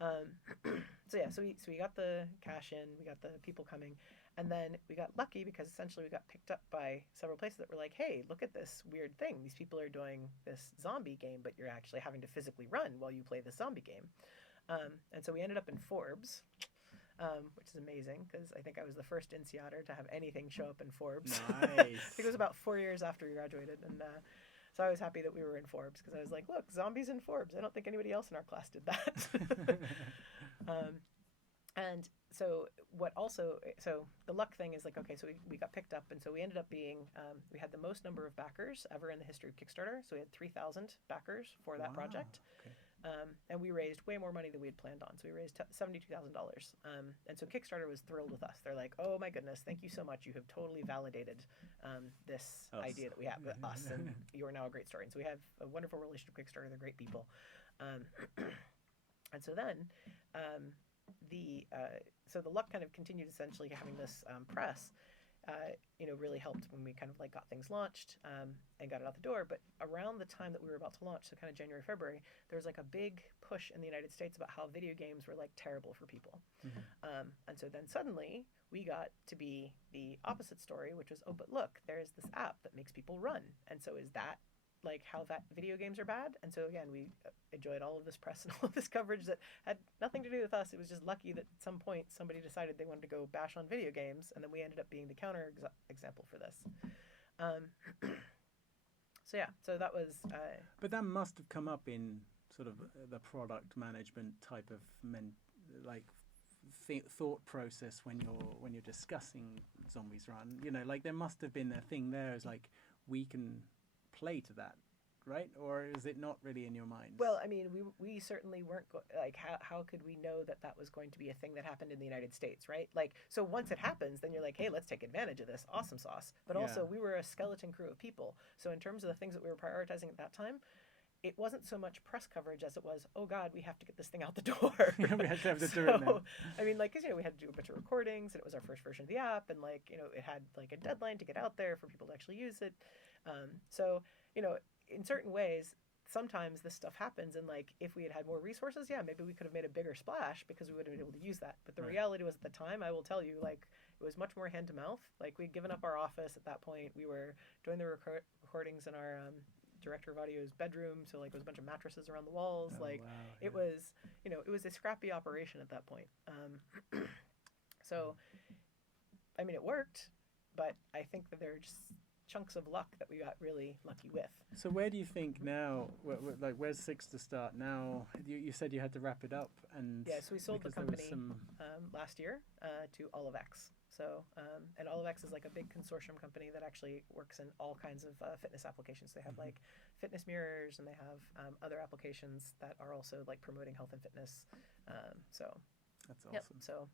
So we got the cash in, we got the people coming, and then we got lucky because essentially we got picked up by several places that were like, hey, look at this weird thing. These people are doing this zombie game, but you're actually having to physically run while you play the zombie game. And so we ended up in Forbes. which is amazing because I think I was the first INSEADer to have anything show up in Forbes. Nice. I think it was about 4 years after we graduated, and so I was happy that we were in Forbes because I was like, look, zombies in Forbes. I don't think anybody else in our class did that. And so the luck thing is like, okay, so we got picked up, and so we ended up being, we had the most number of backers ever in the history of Kickstarter. So we had 3,000 backers for that project. Okay. And we raised way more money than we had planned on. So we raised $72,000. And so Kickstarter was thrilled with us. They're like, oh my goodness, thank you so much. You have totally validated this idea that we have with us, and you are now a great story. And so we have a wonderful relationship with Kickstarter. They're great people. And so then so the luck kind of continued, essentially having this press really helped when we kind of like got things launched and got it out the door. But around the time that we were about to launch, so kind of January, February, there was like a big push in the United States about how video games were like terrible for people. And so then suddenly we got to be the opposite story, which was, oh, but look, there's this app that makes people run. And so is that like how that video games are bad? And so again, we enjoyed all of this press and all of this coverage that had nothing to do with us. It was just lucky that at some point somebody decided they wanted to go bash on video games, and then we ended up being the counter example for this. So that was But that must have come up in sort of the product management type of thought process when you're discussing Zombies Run. Like there must have been a thing there as like, we can play to that, right? Or is it not really in your mind? Well, I mean, we certainly weren't like, how could we know that that was going to be a thing that happened in the United States, right? Like, so once it happens, then you're like, hey, let's take advantage of this. Awesome sauce. But also, we were a skeleton crew of people. So in terms of the things that we were prioritizing at that time, it wasn't so much press coverage as it was, oh God, we have to get this thing out the door. We had to have to do it now. I mean, like, 'cause, we had to do a bunch of recordings, and it was our first version of the app, and like, it had like a deadline to get out there for people to actually use it. So, in certain ways, sometimes this stuff happens, and like, if we had had more resources, maybe we could have made a bigger splash because we would have been able to use that. But the reality was, at the time, I will tell you, like, it was much more hand to mouth. Like, we'd given up our office at that point. We were doing the recordings in our director of audio's bedroom, so like, it was a bunch of mattresses around the walls. It was, it was a scrappy operation at that point. So, I mean, it worked, but I think that there are just chunks of luck that we got really lucky with. So where do you think now, where's Six to start now? You said you had to wrap it up, and so we sold the company last year to All of X. So, and All of X is like a big consortium company that actually works in all kinds of fitness applications. They have like fitness mirrors, and they have other applications that are also like promoting health and fitness. That's awesome. Yep. So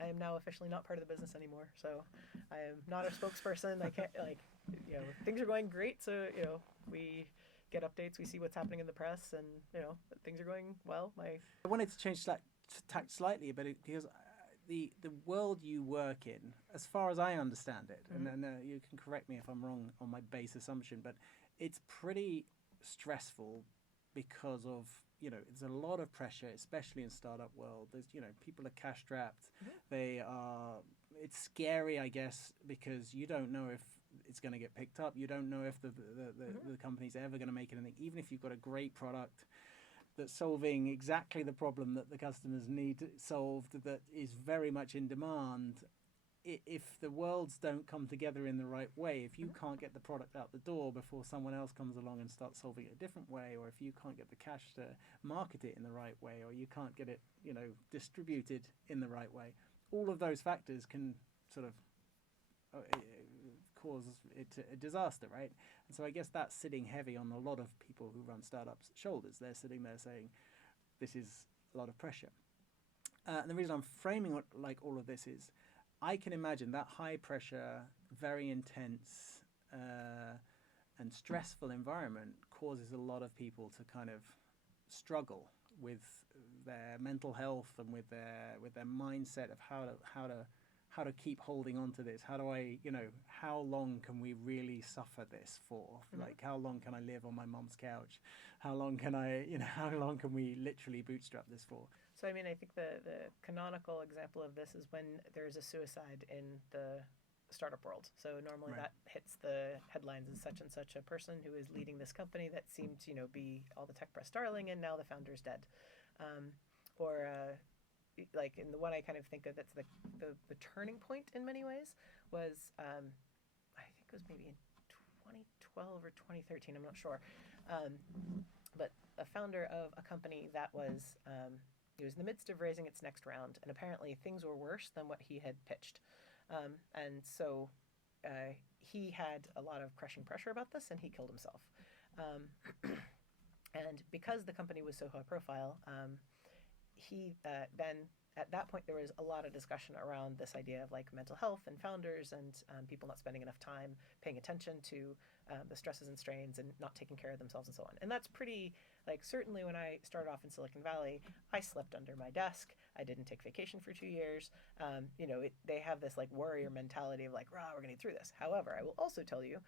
I am now officially not part of the business anymore. So I am not a spokesperson. I can't, like, things are going great. So, we get updates, we see what's happening in the press, and, things are going well. I wanted to change tact slightly, but because the world you work in, as far as I understand it, and then you can correct me if I'm wrong on my base assumption, but it's pretty stressful because of, it's a lot of pressure, especially in startup world. There's, people are cash strapped. It's scary, I guess, because you don't know if it's going to get picked up. You don't know if the company's ever going to make anything, even if you've got a great product that's solving exactly the problem that the customers need solved, that is very much in demand. If the worlds don't come together in the right way, if you can't get the product out the door before someone else comes along and starts solving it a different way, or if you can't get the cash to market it in the right way, or you can't get it, distributed in the right way, all of those factors can sort of cause it a disaster, right? And so I guess that's sitting heavy on a lot of people who run startups' shoulders. They're sitting there saying, this is a lot of pressure. And the reason I'm framing all of this is, I can imagine that high pressure, very intense and stressful environment causes a lot of people to kind of struggle with their mental health and with their mindset of how to keep holding on to this. How do I, how long can we really suffer this for? Like, how long can I live on my mom's couch? How long can how long can we literally bootstrap this for? So, I mean, I think the canonical example of this is when there's a suicide in the startup world. So normally that hits the headlines as such and such a person who is leading this company that seemed to, be all the tech press darling, and now the founder's dead. Or like, and the one I kind of think of that's the turning point in many ways was, I think it was maybe in 2012 or 2013, I'm not sure. But a founder of a company that was, he was in the midst of raising its next round, and apparently things were worse than what he had pitched. And so he had a lot of crushing pressure about this, and he killed himself. And because the company was so high profile, he then at that point there was a lot of discussion around this idea of like mental health and founders and people not spending enough time paying attention to the stresses and strains and not taking care of themselves and so on. And that's pretty, like, certainly when I started off in Silicon Valley, I slept under my desk. I didn't take vacation for 2 years. They have this like warrior mentality of like, rah, we're going to get through this. However, I will also tell you,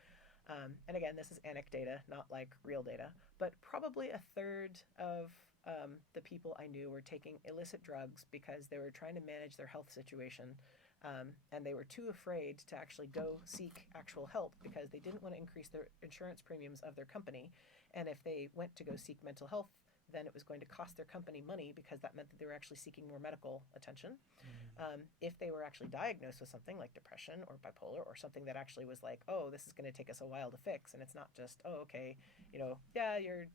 and again, this is anecdata, not like real data, but probably a third of the people I knew were taking illicit drugs because they were trying to manage their health situation, and they were too afraid to actually go seek actual help because they didn't want to increase their insurance premiums of their company. And if they went to go seek mental health, then it was going to cost their company money because that meant that they were actually seeking more medical attention. If they were actually diagnosed with something like depression or bipolar or something that actually was like, oh, this is going to take us a while to fix, and it's not just, oh, okay, yeah, you're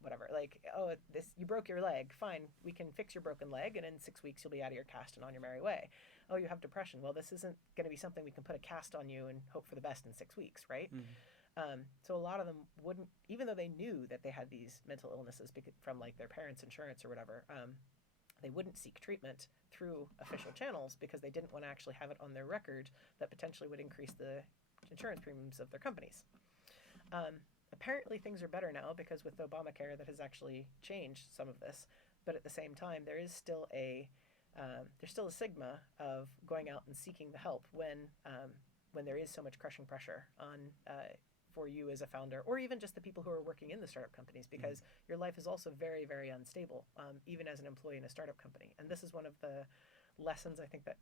whatever, like, oh, this, you broke your leg, fine, we can fix your broken leg, and in 6 weeks you'll be out of your cast and on your merry way. Oh, you have depression, well, this isn't going to be something we can put a cast on you and hope for the best in 6 weeks, right? So a lot of them wouldn't, even though they knew that they had these mental illnesses from like their parents' insurance or whatever, they wouldn't seek treatment through official channels because they didn't want to actually have it on their record that potentially would increase the insurance premiums of their companies. Apparently things are better now because with Obamacare that has actually changed some of this, but at the same time there is still there's still a stigma of going out and seeking the help when there is so much crushing pressure on for you as a founder, or even just the people who are working in the startup companies, because your life is also very, very unstable, even as an employee in a startup company. And this is one of the lessons I think that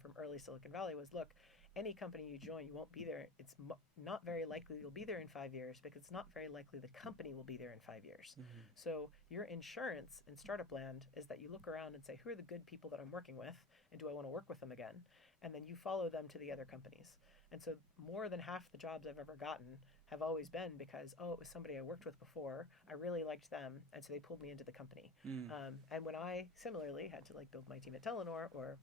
from early Silicon Valley was, look, any company you join, you won't be there. It's not very likely you'll be there in 5 years because it's not very likely the company will be there in 5 years. So your insurance in startup land is that you look around and say, who are the good people that I'm working with, and do I want to work with them again? And then you follow them to the other companies. And so more than half the jobs I've ever gotten have always been because, oh, it was somebody I worked with before, I really liked them, and so they pulled me into the company. And when I similarly had to like build my team at Telenor or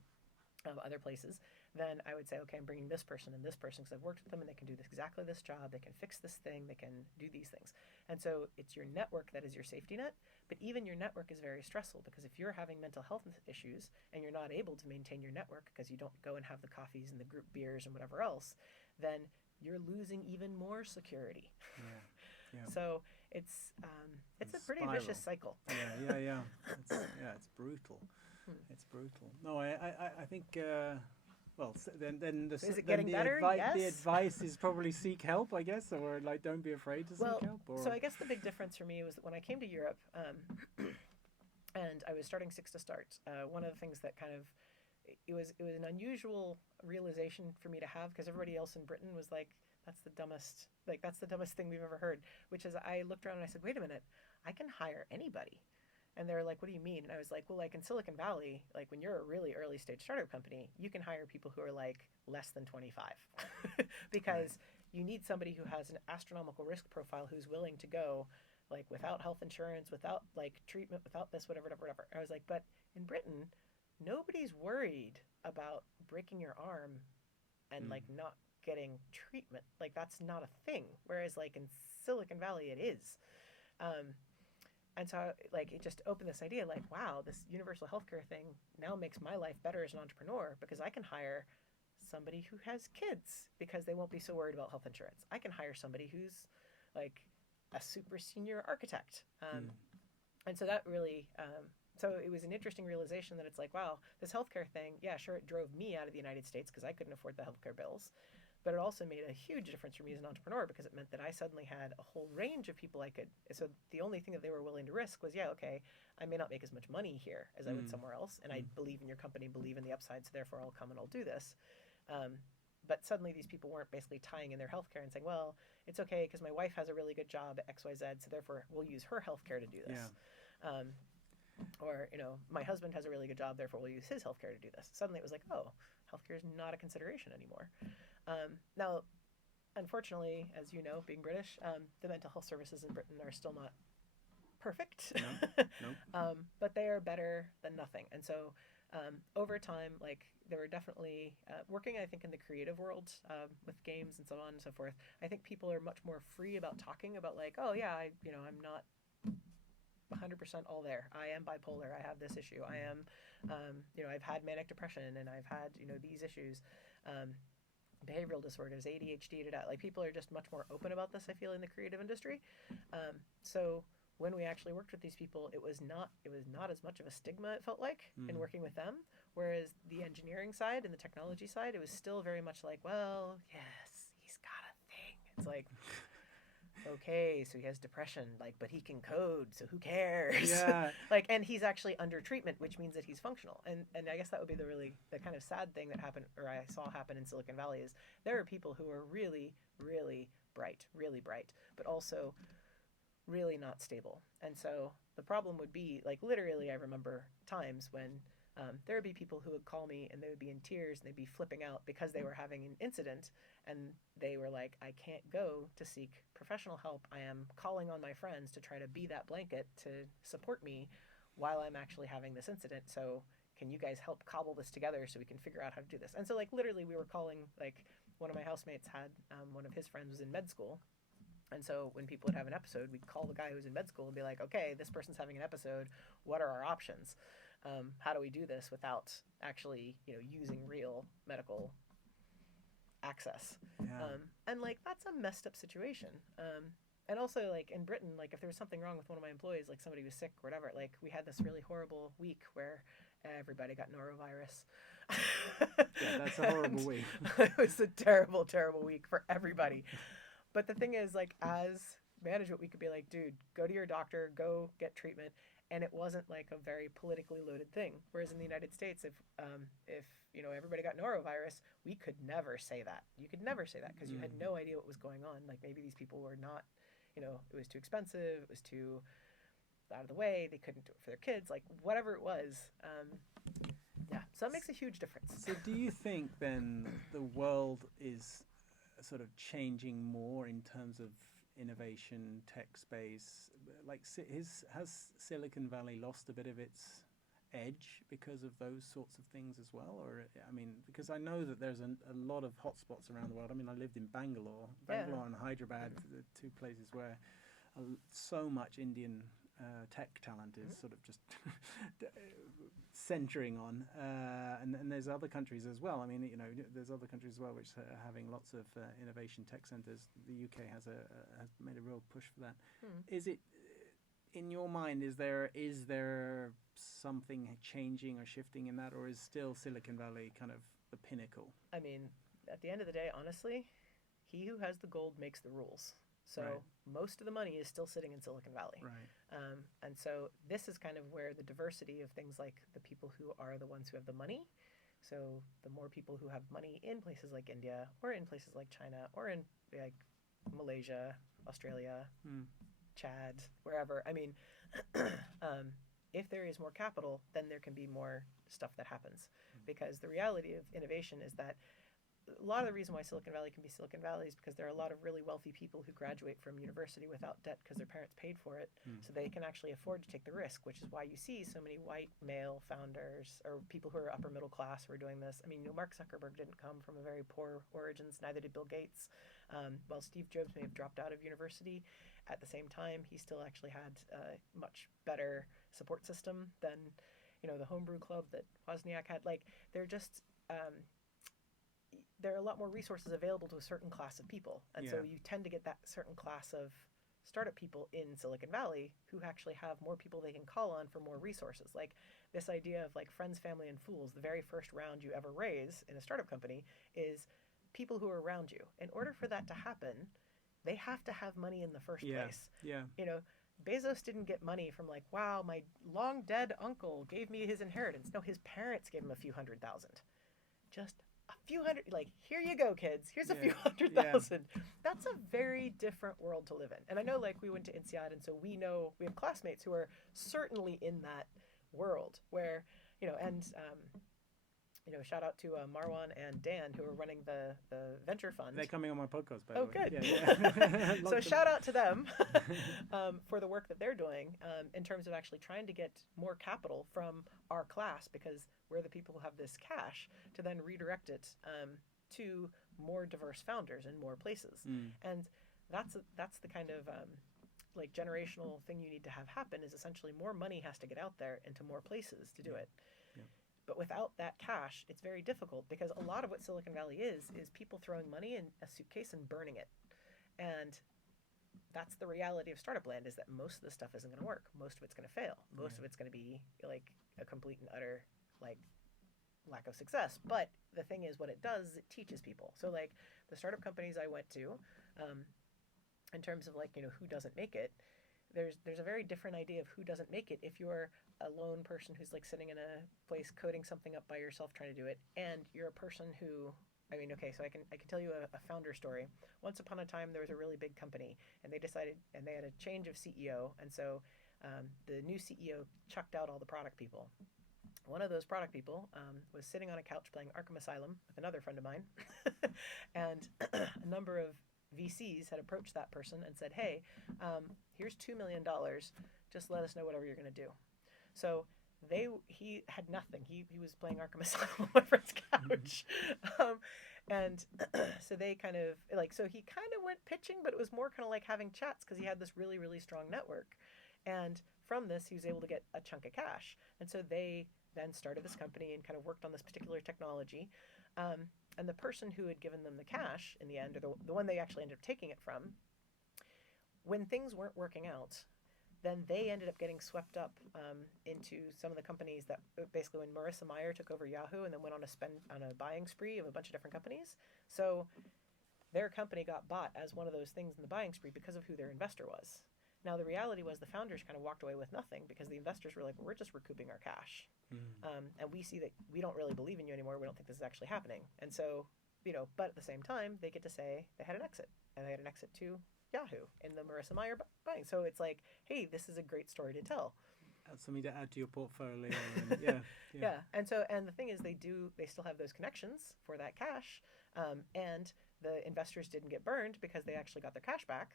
other places, then I would say, okay, I'm bringing this person and this person because I've worked with them and they can do exactly this job, they can fix this thing, they can do these things. And so it's your network that is your safety net, but even your network is very stressful because if you're having mental health issues and you're not able to maintain your network because you don't go and have the coffees and the group beers and whatever else, then you're losing even more security. So it's a pretty spiral. Vicious cycle. It's brutal. It's brutal. No, I think. Then is it getting better? Yes. The advice is probably seek help, I guess, or like don't be afraid to seek help. Or... So I guess the big difference for me was that when I came to Europe, and I was starting Six to Start. One of the things that kind of it was an unusual realization for me to have because everybody else in Britain was like, that's the dumbest thing we've ever heard. Which is, I looked around and I said, wait a minute, I can hire anybody. And they were like, what do you mean? And I was like, well, like in Silicon Valley, like when you're a really early stage startup company, you can hire people who are like less than 25 because you need somebody who has an astronomical risk profile who's willing to go like without health insurance, without like treatment, without this, whatever. I was like, but in Britain, nobody's worried about breaking your arm and like not getting treatment. Like that's not a thing. Whereas like in Silicon Valley, it is. And so, like, it just opened this idea, like, wow, this universal healthcare thing now makes my life better as an entrepreneur because I can hire somebody who has kids because they won't be so worried about health insurance. I can hire somebody who's, like, a super senior architect. And so that really, so it was an interesting realization that it's like, wow, this healthcare thing, yeah, sure, it drove me out of the United States because I couldn't afford the healthcare bills. But it also made a huge difference for me as an entrepreneur because it meant that I suddenly had a whole range of people I could. So the only thing that they were willing to risk was, yeah, okay, I may not make as much money here as I would somewhere else, and I believe in your company, believe in the upside, so therefore I'll come and I'll do this. But suddenly these people weren't basically tying in their healthcare and saying, well, it's okay because my wife has a really good job at XYZ, so therefore we'll use her healthcare to do this. Or, my husband has a really good job, therefore we'll use his healthcare to do this. Suddenly it was like, oh, healthcare is not a consideration anymore. Now, unfortunately, as you know, being British, the mental health services in Britain are still not perfect. No. But they are better than nothing. And so over time, like there were definitely working, I think, in the creative world with games and so on and so forth. I think people are much more free about talking about like, oh yeah, I'm not 100% all there. I am bipolar. I have this issue. I am, I've had manic depression and I've had, these issues, behavioral disorders, ADHD, like people are just much more open about this, I feel, in the creative industry. So when we actually worked with these people, it was not as much of a stigma, it felt like, in working with them. Whereas the engineering side and the technology side, it was still very much like, well, yes, he's got a thing. It's like, okay, so he has depression, like, but he can code, so who cares? Yeah. Like, and he's actually under treatment, which means that he's functional. And I guess that would be the kind of sad thing that happened, or I saw happen in Silicon Valley, is there are people who are really, really bright, but also really not stable. And so the problem would be, like, literally, I remember times when there would be people who would call me and they would be in tears and they'd be flipping out because they were having an incident and they were like, I can't go to seek professional help. I am calling on my friends to try to be that blanket to support me while I'm actually having this incident. So can you guys help cobble this together so we can figure out how to do this? And so, like, literally we were calling, like, one of my housemates had one of his friends was in med school. And so when people would have an episode, we'd call the guy who was in med school and be like, okay, this person's having an episode. What are our options? How do we do this without actually, using real medical access? Yeah. And like, that's a messed up situation. And also, like, in Britain, like, if there was something wrong with one of my employees, like somebody was sick or whatever, like, we had this really horrible week where everybody got norovirus. Yeah, that's a horrible week. It was a terrible, terrible week for everybody. But the thing is, like, as management, we could be like, dude, go to your doctor, go get treatment. And it wasn't like a very politically loaded thing. Whereas in the United States, if everybody got norovirus, we could never say that. You could never say that because you had no idea what was going on. Like, maybe these people were not, it was too expensive, it was too out of the way, they couldn't do it for their kids, like whatever it was. Yeah, so that makes a huge difference. So do you think then the world is sort of changing more in terms of innovation, tech space? Like, has Silicon Valley lost a bit of its edge because of those sorts of things as well? Or, I mean, because I know that there's a lot of hotspots around the world. I mean, I lived in Bangalore and Hyderabad, the two places where so much Indian tech talent is sort of just centering on, and there's other countries as well. I mean, there's other countries as well which are having lots of innovation tech centers. The UK has made a real push for that. Is it, in your mind, is there something changing or shifting in that, or is still Silicon Valley kind of the pinnacle? I mean, at the end of the day, honestly, he who has the gold makes the rules. So most of the money is still sitting in Silicon Valley. Right. And so this is kind of where the diversity of things like the people who are the ones who have the money. So the more people who have money in places like India or in places like China or in like Malaysia, Australia, Chad, wherever. I mean, if there is more capital, then there can be more stuff that happens. Because the reality of innovation is that a lot of the reason why Silicon Valley can be Silicon Valley is because there are a lot of really wealthy people who graduate from university without debt because their parents paid for it. So they can actually afford to take the risk, which is why you see so many white male founders or people who are upper middle class who are doing this. I mean, Mark Zuckerberg didn't come from a very poor origins, neither did Bill Gates. While Steve Jobs may have dropped out of university, at the same time, he still actually had a much better support system than, the homebrew club that Wozniak had. Like, they're just... there are a lot more resources available to a certain class of people. And so you tend to get that certain class of startup people in Silicon Valley who actually have more people they can call on for more resources. Like this idea of like friends, family, and fools, the very first round you ever raise in a startup company is people who are around you. In order for that to happen, they have to have money in the first place. Yeah. Bezos didn't get money from like, wow, my long dead uncle gave me his inheritance. No, his parents gave him a few $100,000. Just a few hundred, like, here you go, kids. Here's a few $100,000. That's a very different world to live in. And I know, like, we went to INSEAD, and so we know we have classmates who are certainly in that world where, and shout out to Marwan and Dan who are running the venture fund. They're coming on my podcast, by the way. Good. Yeah. So shout out to them for the work that they're doing in terms of actually trying to get more capital from our class, because we're the people who have this cash to then redirect it to more diverse founders in more places. And that's the kind of like generational thing you need to have happen, is essentially more money has to get out there into more places to do it. But without that cash, it's very difficult, because a lot of what Silicon Valley is people throwing money in a suitcase and burning it. And that's the reality of startup land, is that most of the stuff isn't going to work. Most of it's going to fail. Most of it's going to be like a complete and utter like lack of success. But the thing is, what it does is it teaches people. So like the startup companies I went to, in terms of like, who doesn't make it, there's a very different idea of who doesn't make it if you're a lone person who's like sitting in a place coding something up by yourself trying to do it, and you're a person who, so I can tell you a founder story. Once upon a time, there was a really big company, and they decided, and they had a change of CEO, and so the new CEO chucked out all the product people. One of those product people was sitting on a couch playing Arkham Asylum with another friend of mine, and a number of VCs had approached that person and said, hey, here's $2 million. Just let us know whatever you're going to do. So he had nothing. He was playing Arkham Asylum on my friend's couch. And so they kind of, so he kind of went pitching, but it was more kind of like having chats, because he had this really, really strong network. And from this, he was able to get a chunk of cash. And so they then started this company and kind of worked on this particular technology. And the person who had given them the cash in the end, or the one they actually ended up taking it from, when things weren't working out, then they ended up getting swept up into some of the companies that basically, when Marissa Mayer took over Yahoo and then went on a buying spree of a bunch of different companies. So their company got bought as one of those things in the buying spree because of who their investor was. Now, the reality was the founders kind of walked away with nothing, because the investors were like, we're just recouping our cash. And we see that we don't really believe in you anymore. We don't think this is actually happening. And so, but at the same time, they get to say they had an exit, and they had an exit to Yahoo in the Marissa Mayer buying. So it's like, hey, this is a great story to tell. Something to add to your portfolio. And, yeah. And the thing is, they still have those connections for that cash. And the investors didn't get burned because they actually got their cash back.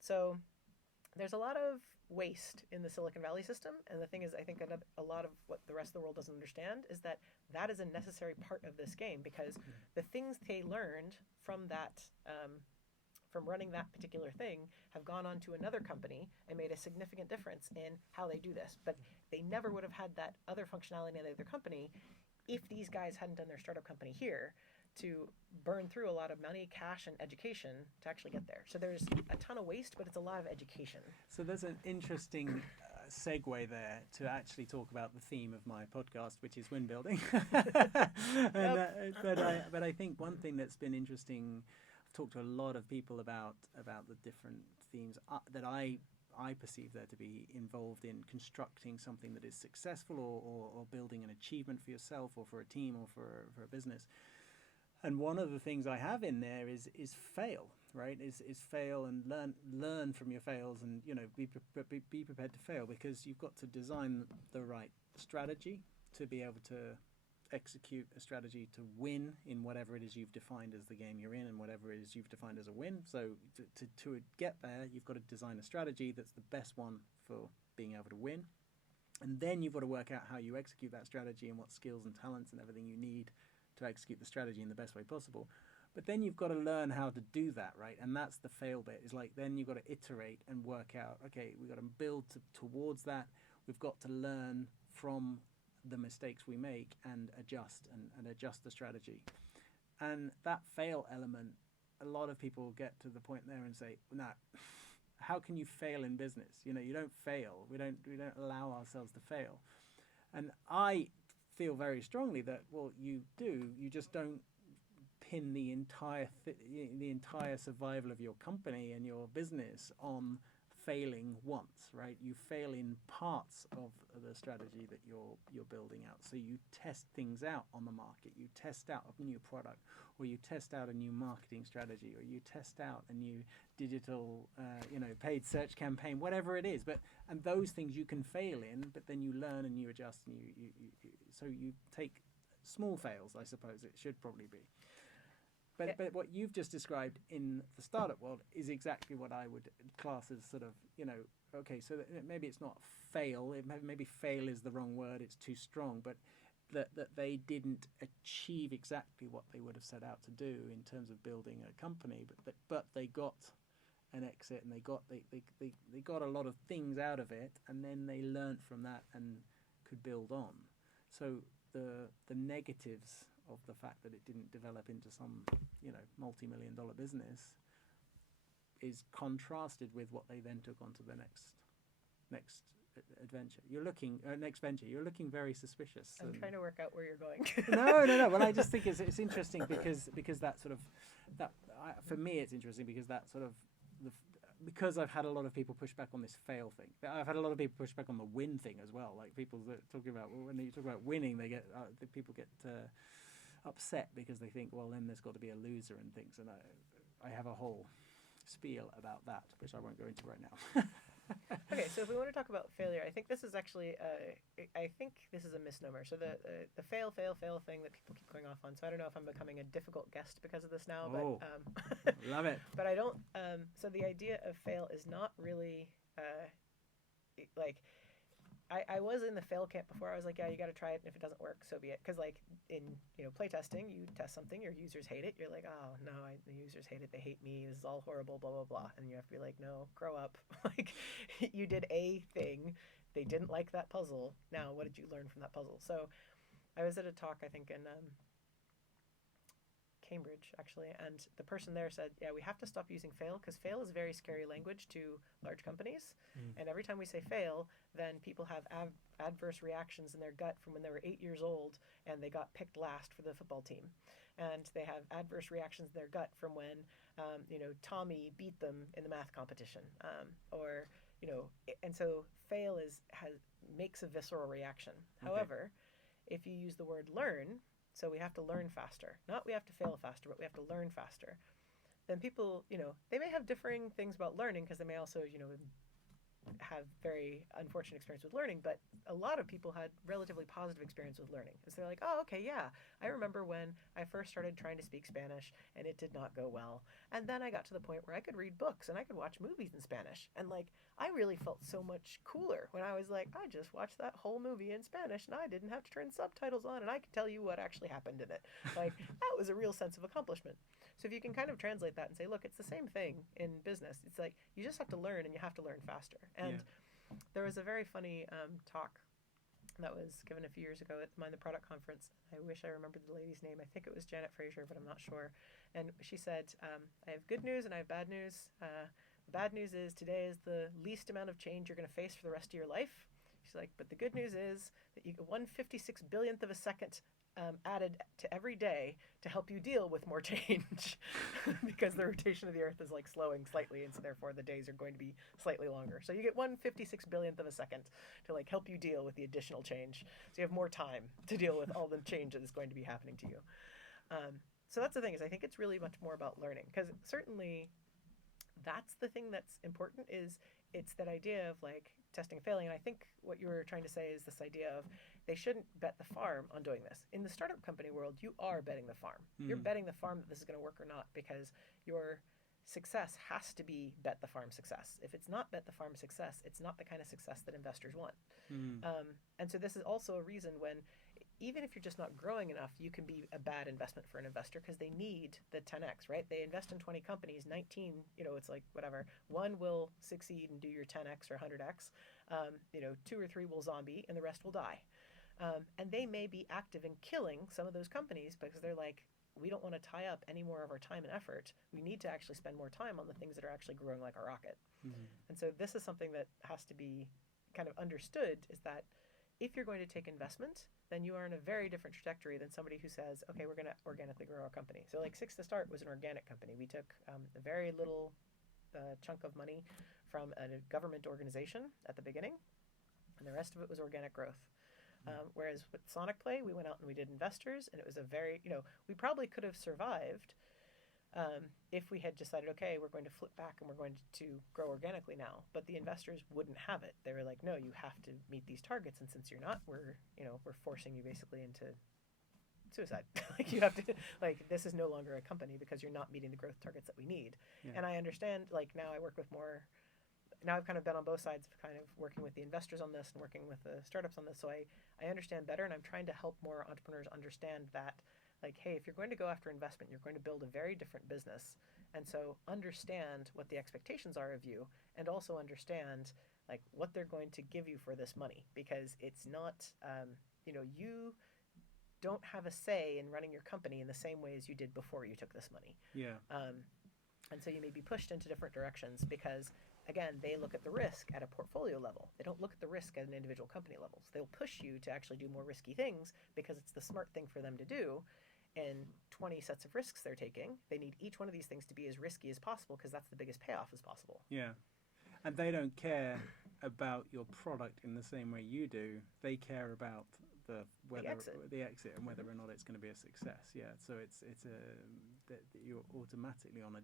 So there's a lot of waste in the Silicon Valley system. And the thing is, I think a lot of what the rest of the world doesn't understand is that is a necessary part of this game, because the things they learned from that, from running that particular thing, have gone on to another company and made a significant difference in how they do this. But they never would have had that other functionality in the other company if these guys hadn't done their startup company here to burn through a lot of money, cash, and education to actually get there. So there's a ton of waste, but it's a lot of education. So there's an interesting segue there to actually talk about the theme of my podcast, which is win building. But I think one thing that's been interesting, I've talked to a lot of people about the different themes that I perceive there to be involved in constructing something that is successful, or building an achievement for yourself or for a team or for a business. And one of the things I have in there is fail, right? Is fail and learn from your fails, and be prepared to fail, because you've got to design the right strategy to be able to execute a strategy to win in whatever it is you've defined as the game you're in, and whatever it is you've defined as a win. So to get there, you've got to design a strategy that's the best one for being able to win. And then you've got to work out how you execute that strategy and what skills and talents and everything you need to execute the strategy in the best way possible. But then you've got to learn how to do that, right? And that's the fail bit. Is like, then you've got to iterate and work out, okay, we've got to build towards that. We've got to learn from the mistakes we make and adjust the strategy. And that fail element, a lot of people get to the point there and say, no, how can you fail in business? You don't fail. We don't allow ourselves to fail. And I feel very strongly that, well, you do. You just don't pin the entire survival of your company and your business on failing once, right? You fail in parts of the strategy that you're building out. So you test things out on the market. You test out a new product, or you test out a new marketing strategy, or you test out a new digital, paid search campaign, whatever it is. And those things you can fail in, but then you learn and you adjust, and so you take small fails, I suppose it should probably be. But what you've just described in the startup world is exactly what I would class as sort of, okay, so maybe it's not fail. Maybe fail is the wrong word. It's too strong. But that they didn't achieve exactly what they would have set out to do in terms of building a company. But they got an exit, and they got a lot of things out of it, and then they learned from that and could build on. So the negatives of the fact that it didn't develop into some, multi-million-dollar business is contrasted with what they then took on to the next adventure. Next venture. You're looking very suspicious. I'm trying to work out where you're going. No. Well, I just think it's interesting because that sort of for me it's interesting because that sort of because I've had a lot of people push back on this fail thing. I've had a lot of people push back on the win thing as well. Like people that talking about when you talk about winning, people get upset because they think, well, then there's got to be a loser and things. And I have a whole spiel about that, which I won't go into right now. Okay, so if we want to talk about failure, I think this is actually I think this is a misnomer. So the fail thing that people keep going off on. So I don't know if I'm becoming a difficult guest because of this now, but love it. But I don't. So the idea of fail is not really like. I was in the fail camp before. I was like, yeah, you got to try it, and if it doesn't work, so be it. Because like in playtesting, you test something, your users hate it. You're like, oh no, the users hate it. They hate me. This is all horrible. Blah blah blah. And you have to be like, no, grow up. Like you did a thing, they didn't like that puzzle. Now, what did you learn from that puzzle? So, I was at a talk, I think in Cambridge actually, and the person there said, yeah, we have to stop using fail because fail is very scary language to large companies. And every time we say fail, then people have adverse reactions in their gut from when they were 8 years old and they got picked last for the football team, and they have adverse reactions in their gut from when Tommy beat them in the math competition, and so fail makes a visceral reaction. Okay. However, if you use the word learn, so we have to learn faster. Not we have to fail faster, but we have to learn faster. Then people, they may have differing things about learning because they may also, have very unfortunate experience with learning, but a lot of people had relatively positive experience with learning. And so they're like, oh, okay, yeah. I remember when I first started trying to speak Spanish and it did not go well. And then I got to the point where I could read books and I could watch movies in Spanish. And like, I really felt so much cooler when I was like, I just watched that whole movie in Spanish and I didn't have to turn subtitles on and I could tell you what actually happened in it. Like, that was a real sense of accomplishment. So if you can kind of translate that and say, look, it's the same thing in business. It's like, you just have to learn and you have to learn faster. And there was a very funny talk that was given a few years ago at Mind the Product conference. I wish I remembered the lady's name. I think it was Janet Fraser, but I'm not sure. And she said, I have good news and I have bad news. The bad news is today is the least amount of change you're going to face for the rest of your life. She's like, but the good news is that you get 1/56 billionth of a second added to every day to help you deal with more change because the rotation of the earth is like slowing slightly, and so therefore the days are going to be slightly longer. So you get 1/56 billionth of a second to like help you deal with the additional change. So you have more time to deal with all the change that is going to be happening to you. So that's the thing, is I think it's really much more about learning, because certainly that's the thing that's important, is it's that idea of like testing and failing. And I think what you were trying to say is this idea of they shouldn't bet the farm on doing this. In the startup company world, you are betting the farm. You're betting the farm that this is going to work or not, because your success has to be bet the farm success. If it's not bet the farm success, it's not the kind of success that investors want. And so this is also a reason when, even if you're just not growing enough, you can be a bad investment for an investor, because they need the 10x, right? They invest in 20 companies, 19, it's like whatever. One will succeed and do your 10x or 100x. 2 or 3 will zombie and the rest will die. And they may be active in killing some of those companies because they're like, we don't want to tie up any more of our time and effort. We need to actually spend more time on the things that are actually growing like a rocket. And so this is something that has to be kind of understood, is that if you're going to take investment, then you are in a very different trajectory than somebody who says, okay, we're going to organically grow our company. So like Six to Start was an organic company. We took a very little chunk of money from a government organization at the beginning, and the rest of it was organic growth. Whereas with Sonic Play, we went out and we did investors, and it was a very, we probably could have survived if we had decided, okay, we're going to flip back and we're going to grow organically now. But the investors wouldn't have it. They were like, no, you have to meet these targets, and since you're not, we're forcing you basically into suicide. Like you have to, like, this is no longer a company because you're not meeting the growth targets that we need. Yeah. And I understand, like, now I work with more. Now I've kind of been on both sides of kind of working with the investors on this and working with the startups on this. So I understand better, and I'm trying to help more entrepreneurs understand that, like, hey, if you're going to go after investment, you're going to build a very different business. And so understand what the expectations are of you, and also understand, like, what they're going to give you for this money. Because it's not, you don't have a say in running your company in the same way as you did before you took this money. Yeah. And so you may be pushed into different directions because, again, they look at the risk at a portfolio level. They don't look at the risk at an individual company level. So they'll push you to actually do more risky things because it's the smart thing for them to do. In 20 sets of risks they're taking, they need each one of these things to be as risky as possible because that's the biggest payoff as possible. Yeah. And they don't care about your product in the same way you do. They care about the exit and whether or not it's going to be a success. Yeah. So it's that you're automatically on a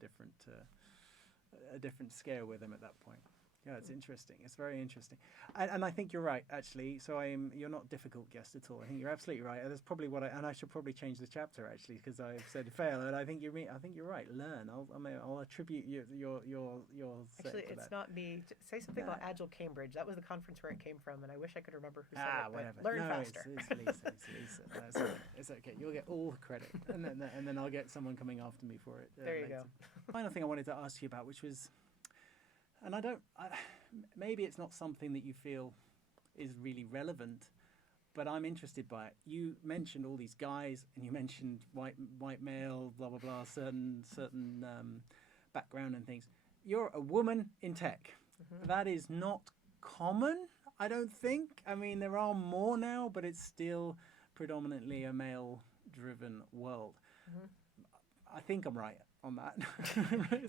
different scale with them at that point. Yeah, it's interesting. It's very interesting, and I think you're right actually. So you're not a difficult guest at all. I think you're absolutely right. That's probably and I should probably change the chapter actually because I've said fail, and I think you're right. Learn. I'll attribute your actually, it's that. not me. Say something about Agile Cambridge. That was the conference where it came from, and I wish I could remember who said it. Whatever. Learn faster. It's Lisa. That's okay. It's okay. You'll get all the credit, and then I'll get someone coming after me for it. There you later. go. Final thing I wanted to ask you about, which was. And maybe it's not something that you feel is really relevant, but I'm interested by it. You mentioned all these guys, and you mentioned white male, blah blah blah, certain background and things. You're a woman in tech. Mm-hmm. That is not common, I don't think. I mean, there are more now, but it's still predominantly a male-driven world. Mm-hmm. I think I'm right on that.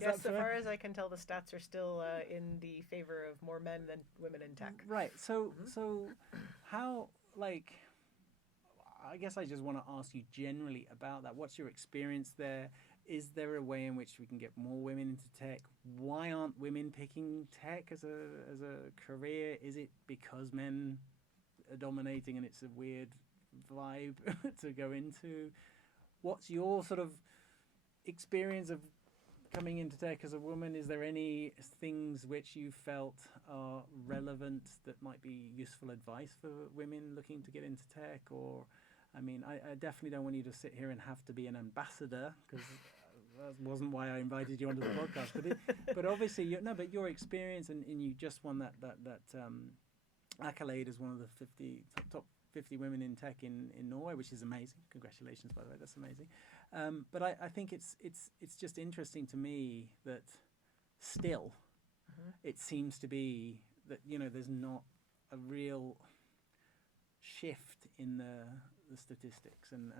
Yes, so far as I can tell, the stats are still in the favor of more men than women in tech. Right. So how, like, I guess I just want to ask you generally about that. What's your experience there? Is there a way in which we can get more women into tech? Why aren't women picking tech as a career? Is it because men are dominating and it's a weird vibe to go into? What's your sort of experience of coming into tech as a woman? Is there any things which you felt are relevant that might be useful advice for women looking to get into tech? Or, I mean, I definitely don't want you to sit here and have to be an ambassador, because that wasn't why I invited you onto the podcast. But obviously, but your experience, and you just won that accolade as one of the top 50 women in tech in Norway, which is amazing. Congratulations, by the way, that's amazing. But I think it's just interesting to me that still it seems to be that there's not a real shift in the statistics, and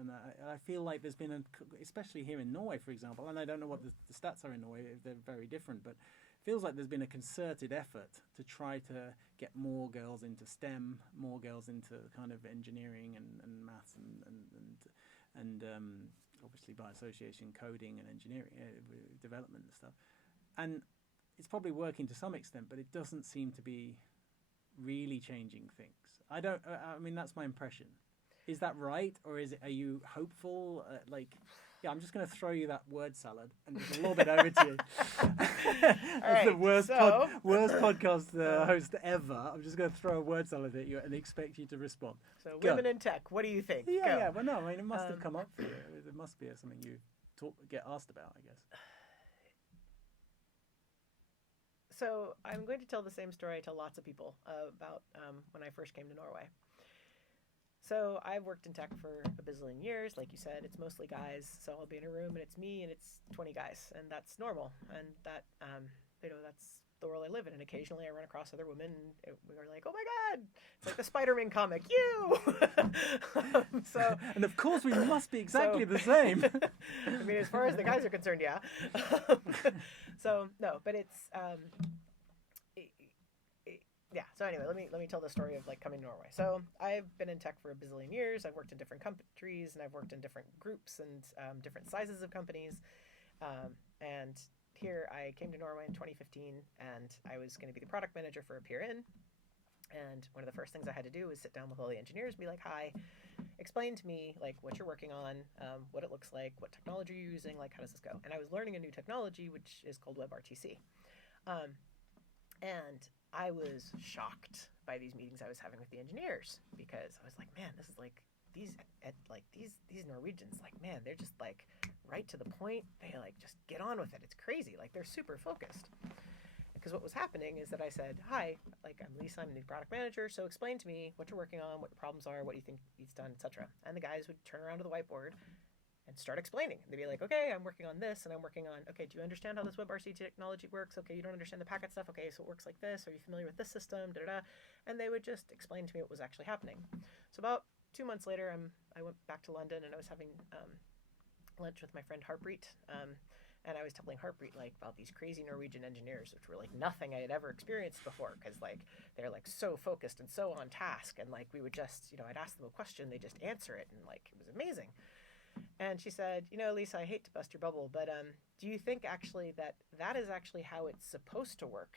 I feel like there's been especially here in Norway, for example, and I don't know what the stats are in Norway, if they're very different, but feels like there's been a concerted effort to try to get more girls into STEM, more girls into kind of engineering and maths and obviously by association coding and engineering development and stuff. And it's probably working to some extent, but it doesn't seem to be really changing things. I mean, that's my impression. Is that right, or are you hopeful? I'm just going to throw you that word salad and just lob it over to you. It's the worst podcast host ever. I'm just going to throw a word salad at you and expect you to respond. So, women in tech, what do you think? Yeah. Well, no, I mean, it must have come up for you. It must be something you get asked about, I guess. So I'm going to tell the same story I tell lots of people about when I first came to Norway. So I've worked in tech for a bazillion years. Like you said, it's mostly guys. So I'll be in a room and it's me and it's 20 guys, and that's normal. And that, that's the world I live in. And occasionally I run across other women and we're like, oh my God, it's like the Spider-Man comic, you! And of course we must be exactly the same. I mean, as far as the guys are concerned, yeah. No, but it's, So anyway, let me tell the story of like coming to Norway. So I've been in tech for a bazillion years. I've worked in different countries, and I've worked in different groups and different sizes of companies. And here I came to Norway in 2015, and I was going to be the product manager for a peer in. And one of the first things I had to do was sit down with all the engineers and be like, hi, explain to me like what you're working on, what it looks like, what technology you're using, like how does this go? And I was learning a new technology, which is called WebRTC. And I was shocked by these meetings I was having with the engineers, because I was like, man, this is like these Norwegians, like, man, they're just like right to the point. They like just get on with it. It's crazy. Like they're super focused. Because what was happening is that I said, hi, like I'm Lisa, I'm the product manager, so explain to me what you're working on, what your problems are, what you think needs done, etc. And the guys would turn around to the whiteboard and start explaining. They'd be like, okay, I'm working on this, and I'm working on, okay, do you understand how this WebRTC technology works? Okay, you don't understand the packet stuff? Okay, so it works like this. Are you familiar with this system? Da-da-da. And they would just explain to me what was actually happening. So about 2 months later, I went back to London, and I was having lunch with my friend Harpreet. And I was telling Harpreet like about these crazy Norwegian engineers, which were like nothing I had ever experienced before, because like they're like so focused and so on task, and like we would just, I'd ask them a question, they just answer it, and like it was amazing. And she said, Lisa, I hate to bust your bubble, but do you think actually that is actually how it's supposed to work?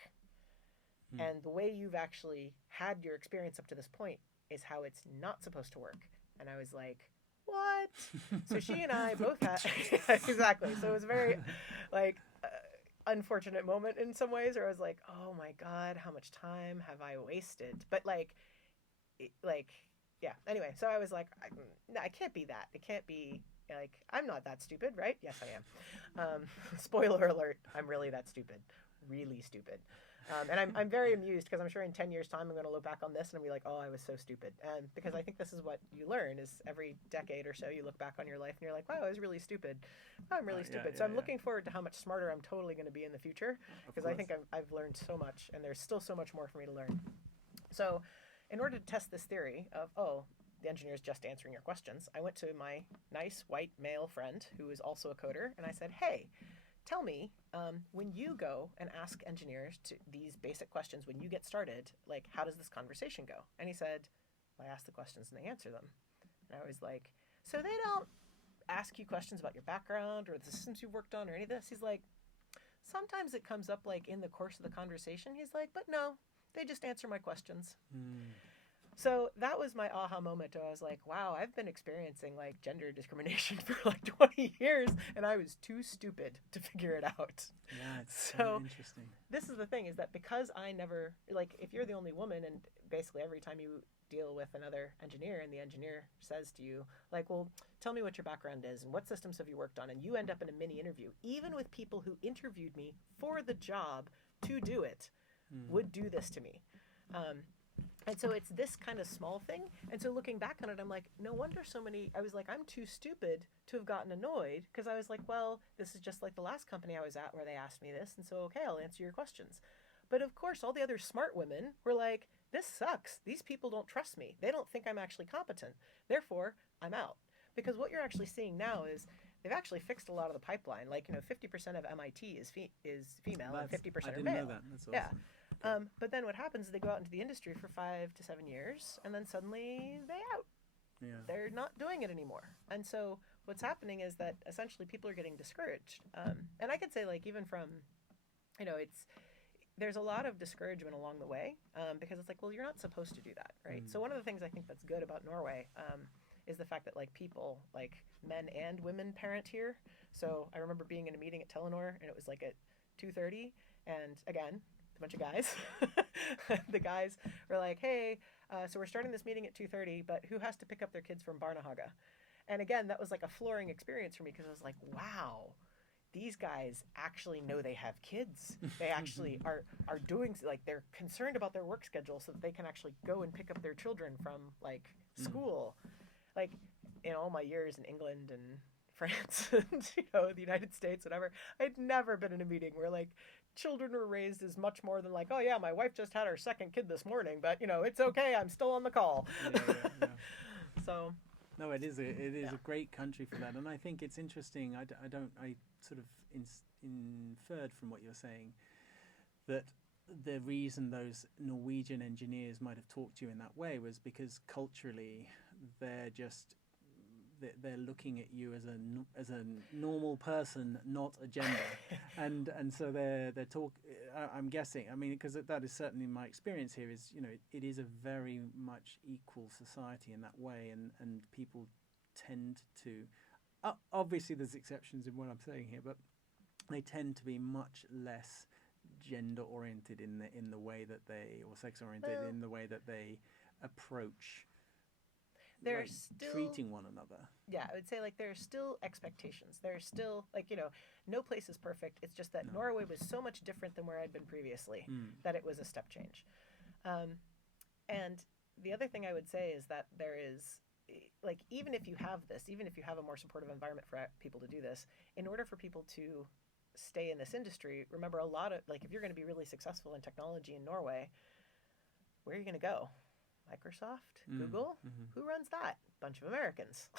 And the way you've actually had your experience up to this point is how it's not supposed to work. And I was like, what? So she and I both had exactly. So it was a very like unfortunate moment in some ways, where I was like, oh my god, how much time have I wasted? But yeah. Anyway, so I was like, I can't be that. It can't be like, I'm not that stupid, right? Yes, I am. Spoiler alert: I'm really that stupid, really stupid. And I'm very amused, because I'm sure in 10 years' time I'm going to look back on this and be like, oh, I was so stupid. And because I think this is what you learn, is every decade or so you look back on your life and you're like, wow, I was really stupid. Wow, I'm really stupid. So I'm looking forward to how much smarter I'm totally going to be in the future, because I think I've learned so much, and there's still so much more for me to learn. So in order to test this theory of, oh, the engineer is just answering your questions, I went to my nice white male friend who is also a coder, and I said, hey, tell me, when you go and ask engineers these basic questions when you get started, like, how does this conversation go? And he said, well, I ask the questions and they answer them. And I was like, so they don't ask you questions about your background or the systems you've worked on or any of this? He's like, sometimes it comes up like in the course of the conversation. He's like, but no, they just answer my questions. So that was my aha moment. I was like, wow, I've been experiencing like gender discrimination for like 20 years, and I was too stupid to figure it out. Yeah, it's so interesting. This is the thing, is that because I never, like, if you're the only woman, and basically every time you deal with another engineer and the engineer says to you, like, well, tell me what your background is and what systems have you worked on, and you end up in a mini interview, even with people who interviewed me for the job to do it, would do this to me. And so it's this kind of small thing. And so looking back on it, I'm like, no wonder I was like, I'm too stupid to have gotten annoyed, because I was like, well, this is just like the last company I was at where they asked me this. And so, okay, I'll answer your questions. But of course, all the other smart women were like, this sucks. These people don't trust me. They don't think I'm actually competent. Therefore, I'm out. Because what you're actually seeing now is they've actually fixed a lot of the pipeline. Like, 50% of MIT is female and 50% are male. I didn't know that. That's awesome. Yeah. But then what happens is they go out into the industry for 5 to 7 years, and then suddenly they out. Yeah. They're not doing it anymore. And so what's happening is that essentially people are getting discouraged. And I could say, like, even from, there's a lot of discouragement along the way, because it's like, well, you're not supposed to do that, right? So one of the things I think that's good about Norway is the fact that, like, people, like, men and women parent here. So I remember being in a meeting at Telenor, and it was like at 2:30, and again, a bunch of guys. The guys were like, hey, so we're starting this meeting at 2:30, but who has to pick up their kids from Barnahaga? And again, that was like a flooring experience for me, because I was like, wow, these guys actually know they have kids. They actually are doing, like, they're concerned about their work schedule so that they can actually go and pick up their children from, like, school. Like, in all my years in England and France and, the United States, whatever, I'd never been in a meeting where, like, children were raised as much more than like, oh yeah, my wife just had her second kid this morning, but it's okay, I'm still on the call. Yeah. So no, it is a great country for that, and I think it's interesting. I sort of inferred from what you're saying that the reason those Norwegian engineers might have talked to you in that way was because culturally they're just they're looking at you as a normal person, not a gender, and so they're talk. I'm guessing. I mean, because that is certainly my experience here. Is it is a very much equal society in that way, and people tend to. Obviously, there's exceptions in what I'm saying here, but they tend to be much less gender oriented in the way that they, or sex oriented in the way that they approach. There's still treating one another. Yeah, I would say like there are still expectations. There's still no place is perfect. It's just that Norway was so much different than where I'd been previously that it was a step change. And the other thing I would say is that there is like even if you have a more supportive environment for people to do this, in order for people to stay in this industry, remember a lot of like if you're going to be really successful in technology in Norway, where are you going to go? Microsoft, Google, who runs that? Bunch of Americans.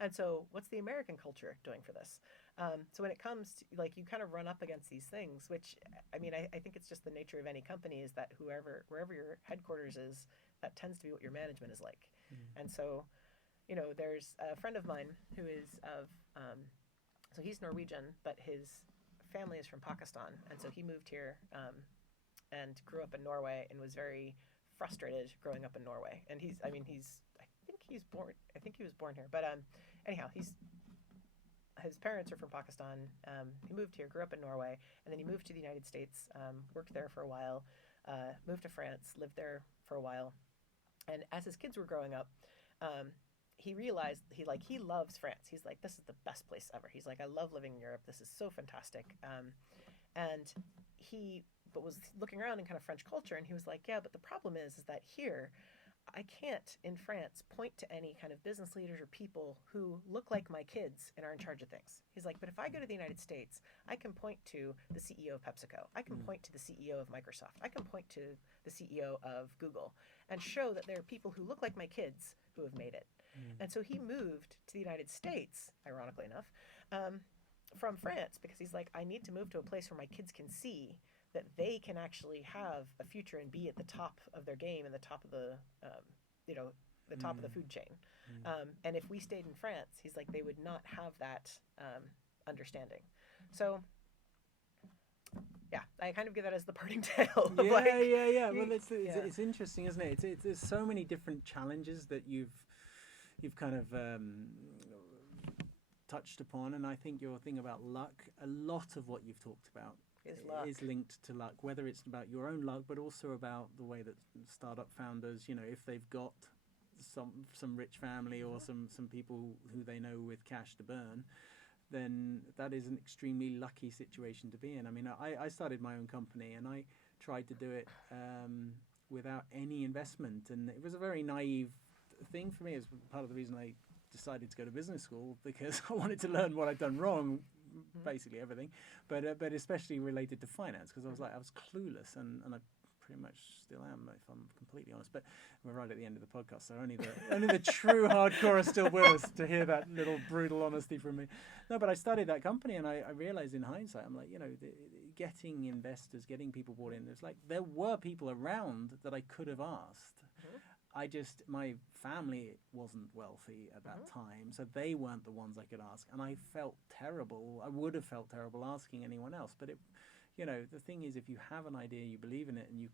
And so what's the American culture doing for this? So when it comes to like, you kind of run up against these things, which I mean, I think it's just the nature of any company is that wherever your headquarters is, that tends to be what your management is like. And so, there's a friend of mine who is so he's Norwegian, but his family is from Pakistan. And so he moved here and grew up in Norway and was very frustrated growing up in Norway. And I think he was born here, but anyhow, his parents are from Pakistan. He moved here, grew up in Norway, and then he moved to the United States, worked there for a while, moved to France, lived there for a while. And as his kids were growing up, he realized he loves France. He's like, this is the best place ever. He's like, I love living in Europe. This is so fantastic. And he was looking around in kind of French culture, and he was like, yeah, but the problem is that here, I can't, in France, point to any kind of business leaders or people who look like my kids and are in charge of things. He's like, but if I go to the United States, I can point to the CEO of PepsiCo. I can point to the CEO of Microsoft. I can point to the CEO of Google and show that there are people who look like my kids who have made it. And so he moved to the United States, ironically enough, from France, because he's like, I need to move to a place where my kids can see that they can actually have a future and be at the top of their game and the top of the, the top of the food chain. And if we stayed in France, he's like, they would not have that understanding. So, yeah, I kind of give that as the parting tale. Yeah. Well, it's interesting, isn't it? It's there's so many different challenges that you've kind of touched upon, and I think your thing about luck, a lot of what you've talked about is linked to luck, whether it's about your own luck, but also about the way that startup founders, if they've got some rich family or some people who they know with cash to burn, then that is an extremely lucky situation to be in. I mean, I started my own company and I tried to do it without any investment, and it was a very naive thing for me. It's part of the reason I decided to go to business school, because I wanted to learn what I'd done wrong, basically everything, but especially related to finance, because I was clueless, and I pretty much still am, if I'm completely honest. But we're right at the end of the podcast, so only the true hardcore are still with us to hear that little brutal honesty from me. No, but I started that company, and I realized in hindsight, I'm like, getting investors, getting people bought in, there were people around that I could have asked. My family wasn't wealthy at that time, so they weren't the ones I could ask, and I felt terrible. I would have felt terrible asking anyone else. But the thing is, if you have an idea, you believe in it, and you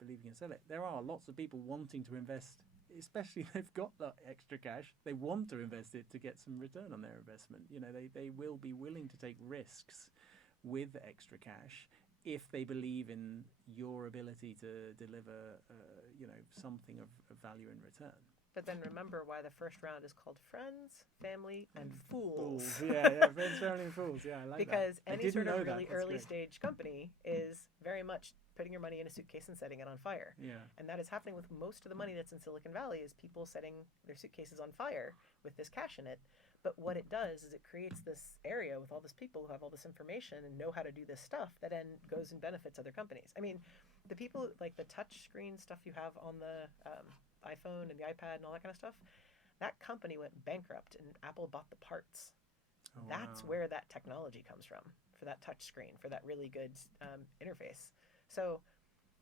believe you can sell it, there are lots of people wanting to invest, especially if they've got that extra cash. They want to invest it to get some return on their investment. They will be willing to take risks with extra cash if they believe in your ability to deliver, something of value in return. But then remember why the first round is called Friends, Family, and Fools. Yeah, Friends, Family, and Fools. Yeah, I like because that. Any sort of really early stage company is very much putting your money in a suitcase and setting it on fire. Yeah. And that is happening with most of the money that's in Silicon Valley, is people setting their suitcases on fire with this cash in it. But what it does is it creates this area with all these people who have all this information and know how to do this stuff that then goes and benefits other companies. I mean, the people, like the touch screen stuff you have on the iPhone and the iPad and all that kind of stuff, that company went bankrupt and Apple bought the parts. Oh, that's where that technology comes from, for that touch screen, for that really good interface. So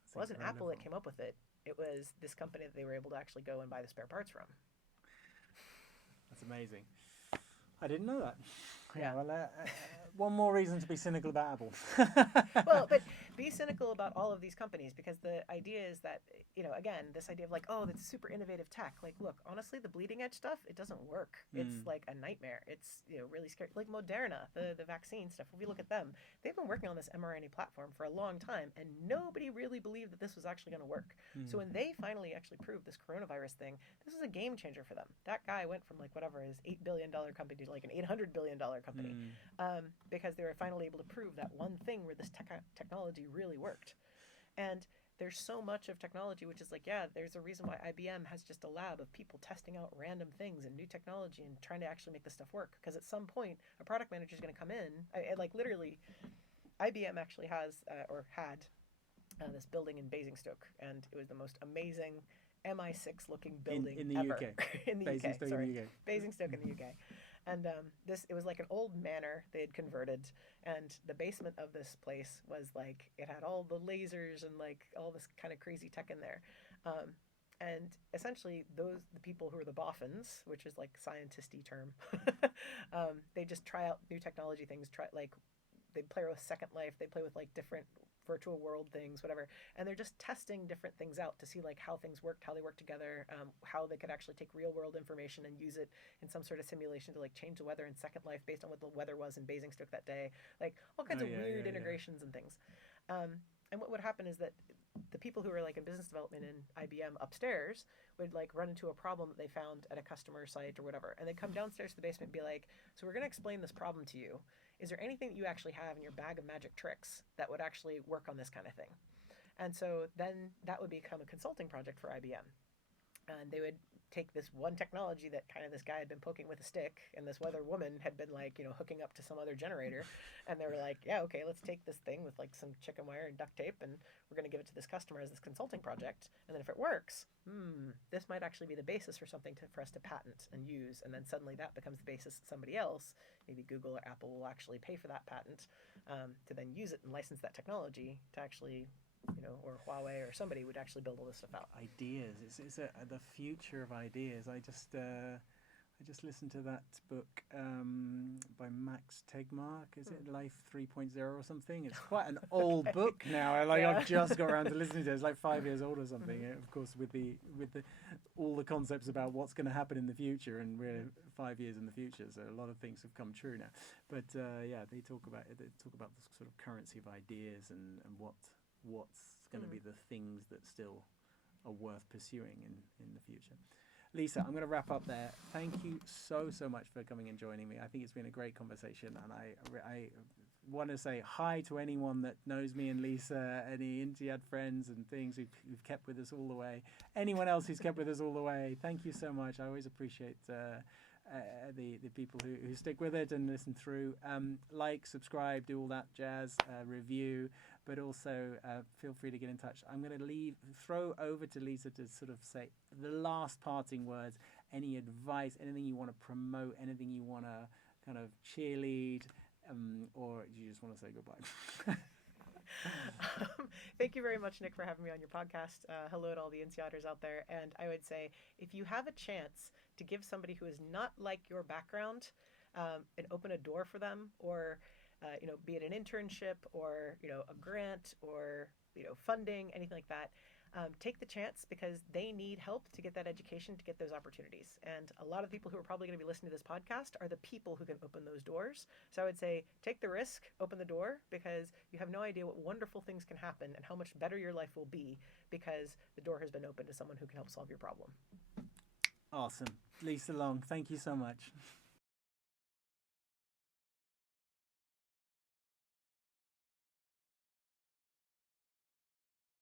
That's it wasn't Apple that incredible. came up with it. It was this company that they were able to actually go and buy the spare parts from. That's amazing. I didn't know that. Yeah. Yeah, well, one more reason to be cynical about Apple. Well, but be cynical about all of these companies, because the idea is that, again, this idea of like, oh, that's super innovative tech. Like, look, honestly, the bleeding edge stuff, it doesn't work. It's like a nightmare. It's, really scary. Like Moderna, the vaccine stuff. If we look at them, they've been working on this mRNA platform for a long time, and nobody really believed that this was actually going to work. So when they finally actually proved this coronavirus thing, this is a game changer for them. That guy went from like whatever his $8 billion company to like an $800 billion company, because they were finally able to prove that one thing where this technology really worked. And there's so much of technology which is like, yeah, there's a reason why IBM has just a lab of people testing out random things and new technology and trying to actually make this stuff work. Because at some point, a product manager is going to come in, like literally, IBM actually has or had this building in Basingstoke, and it was the most amazing MI6 looking building in the ever. UK. In the UK, Basingstoke sorry. in the UK. Basingstoke in the UK. And it was like an old manor they had converted, and the basement of this place was like, it had all the lasers and like all this kind of crazy tech in there. And essentially, the people who are the boffins, which is like scientisty term, they just try out new technology things. They play with Second Life. They play with like different virtual world things, whatever, and they're just testing different things out to see like how things worked, how they work together, how they could actually take real world information and use it in some sort of simulation to like change the weather in Second Life based on what the weather was in Basingstoke that day, like all kinds of weird integrations and things. And what would happen is that the people who were like in business development in IBM upstairs would like run into a problem that they found at a customer site or whatever, and they'd come downstairs to the basement and be like, so we're going to explain this problem to you. Is there anything that you actually have in your bag of magic tricks that would actually work on this kind of thing? And so then that would become a consulting project for IBM. And they would take this one technology that kind of this guy had been poking with a stick, and this other woman had been like, hooking up to some other generator. And they were like, yeah, okay, let's take this thing with like some chicken wire and duct tape, and we're going to give it to this customer as this consulting project. And then if it works, this might actually be the basis for something for us to patent and use. And then suddenly that becomes the basis that somebody else, maybe Google or Apple, will actually pay for that patent, to then use it and license that technology to actually, or Huawei or somebody would actually build all this stuff out. Ideas. It's the future of ideas. I just listened to that book by Max Tegmark. Is it Life 3.0 or something? It's quite an old book now. I've just got around to listening to it. It's like 5 years old or something. Of course, with all the concepts about what's going to happen in the future, and we're 5 years in the future, so a lot of things have come true now. But they talk about the sort of currency of ideas and what's going to be the things that still are worth pursuing in the future. Lisa, I'm going to wrap up there. Thank you so much for coming and joining me. I think it's been a great conversation, and I want to say hi to anyone that knows me and Lisa, any INSEAD friends and things who've kept with us all the way. Anyone else who's kept with us all the way, thank you so much. I always appreciate the people who stick with it and listen through. Like, subscribe, do all that jazz, review, but also feel free to get in touch. I'm going to throw over to Lisa to sort of say the last parting words, any advice, anything you want to promote, anything you want to kind of cheerlead, or you just want to say goodbye. Thank you very much, Nick, for having me on your podcast. Hello to all the INSEADers out there. And I would say, if you have a chance to give somebody who is not like your background and open a door for them, or be it an internship or a grant or funding, anything like that, take the chance, because they need help to get that education, to get those opportunities. And a lot of people who are probably going to be listening to this podcast are the people who can open those doors. So I would say, take the risk, open the door, because you have no idea what wonderful things can happen and how much better your life will be because the door has been opened to someone who can help solve your problem. Awesome. Lisa Long, thank you so much.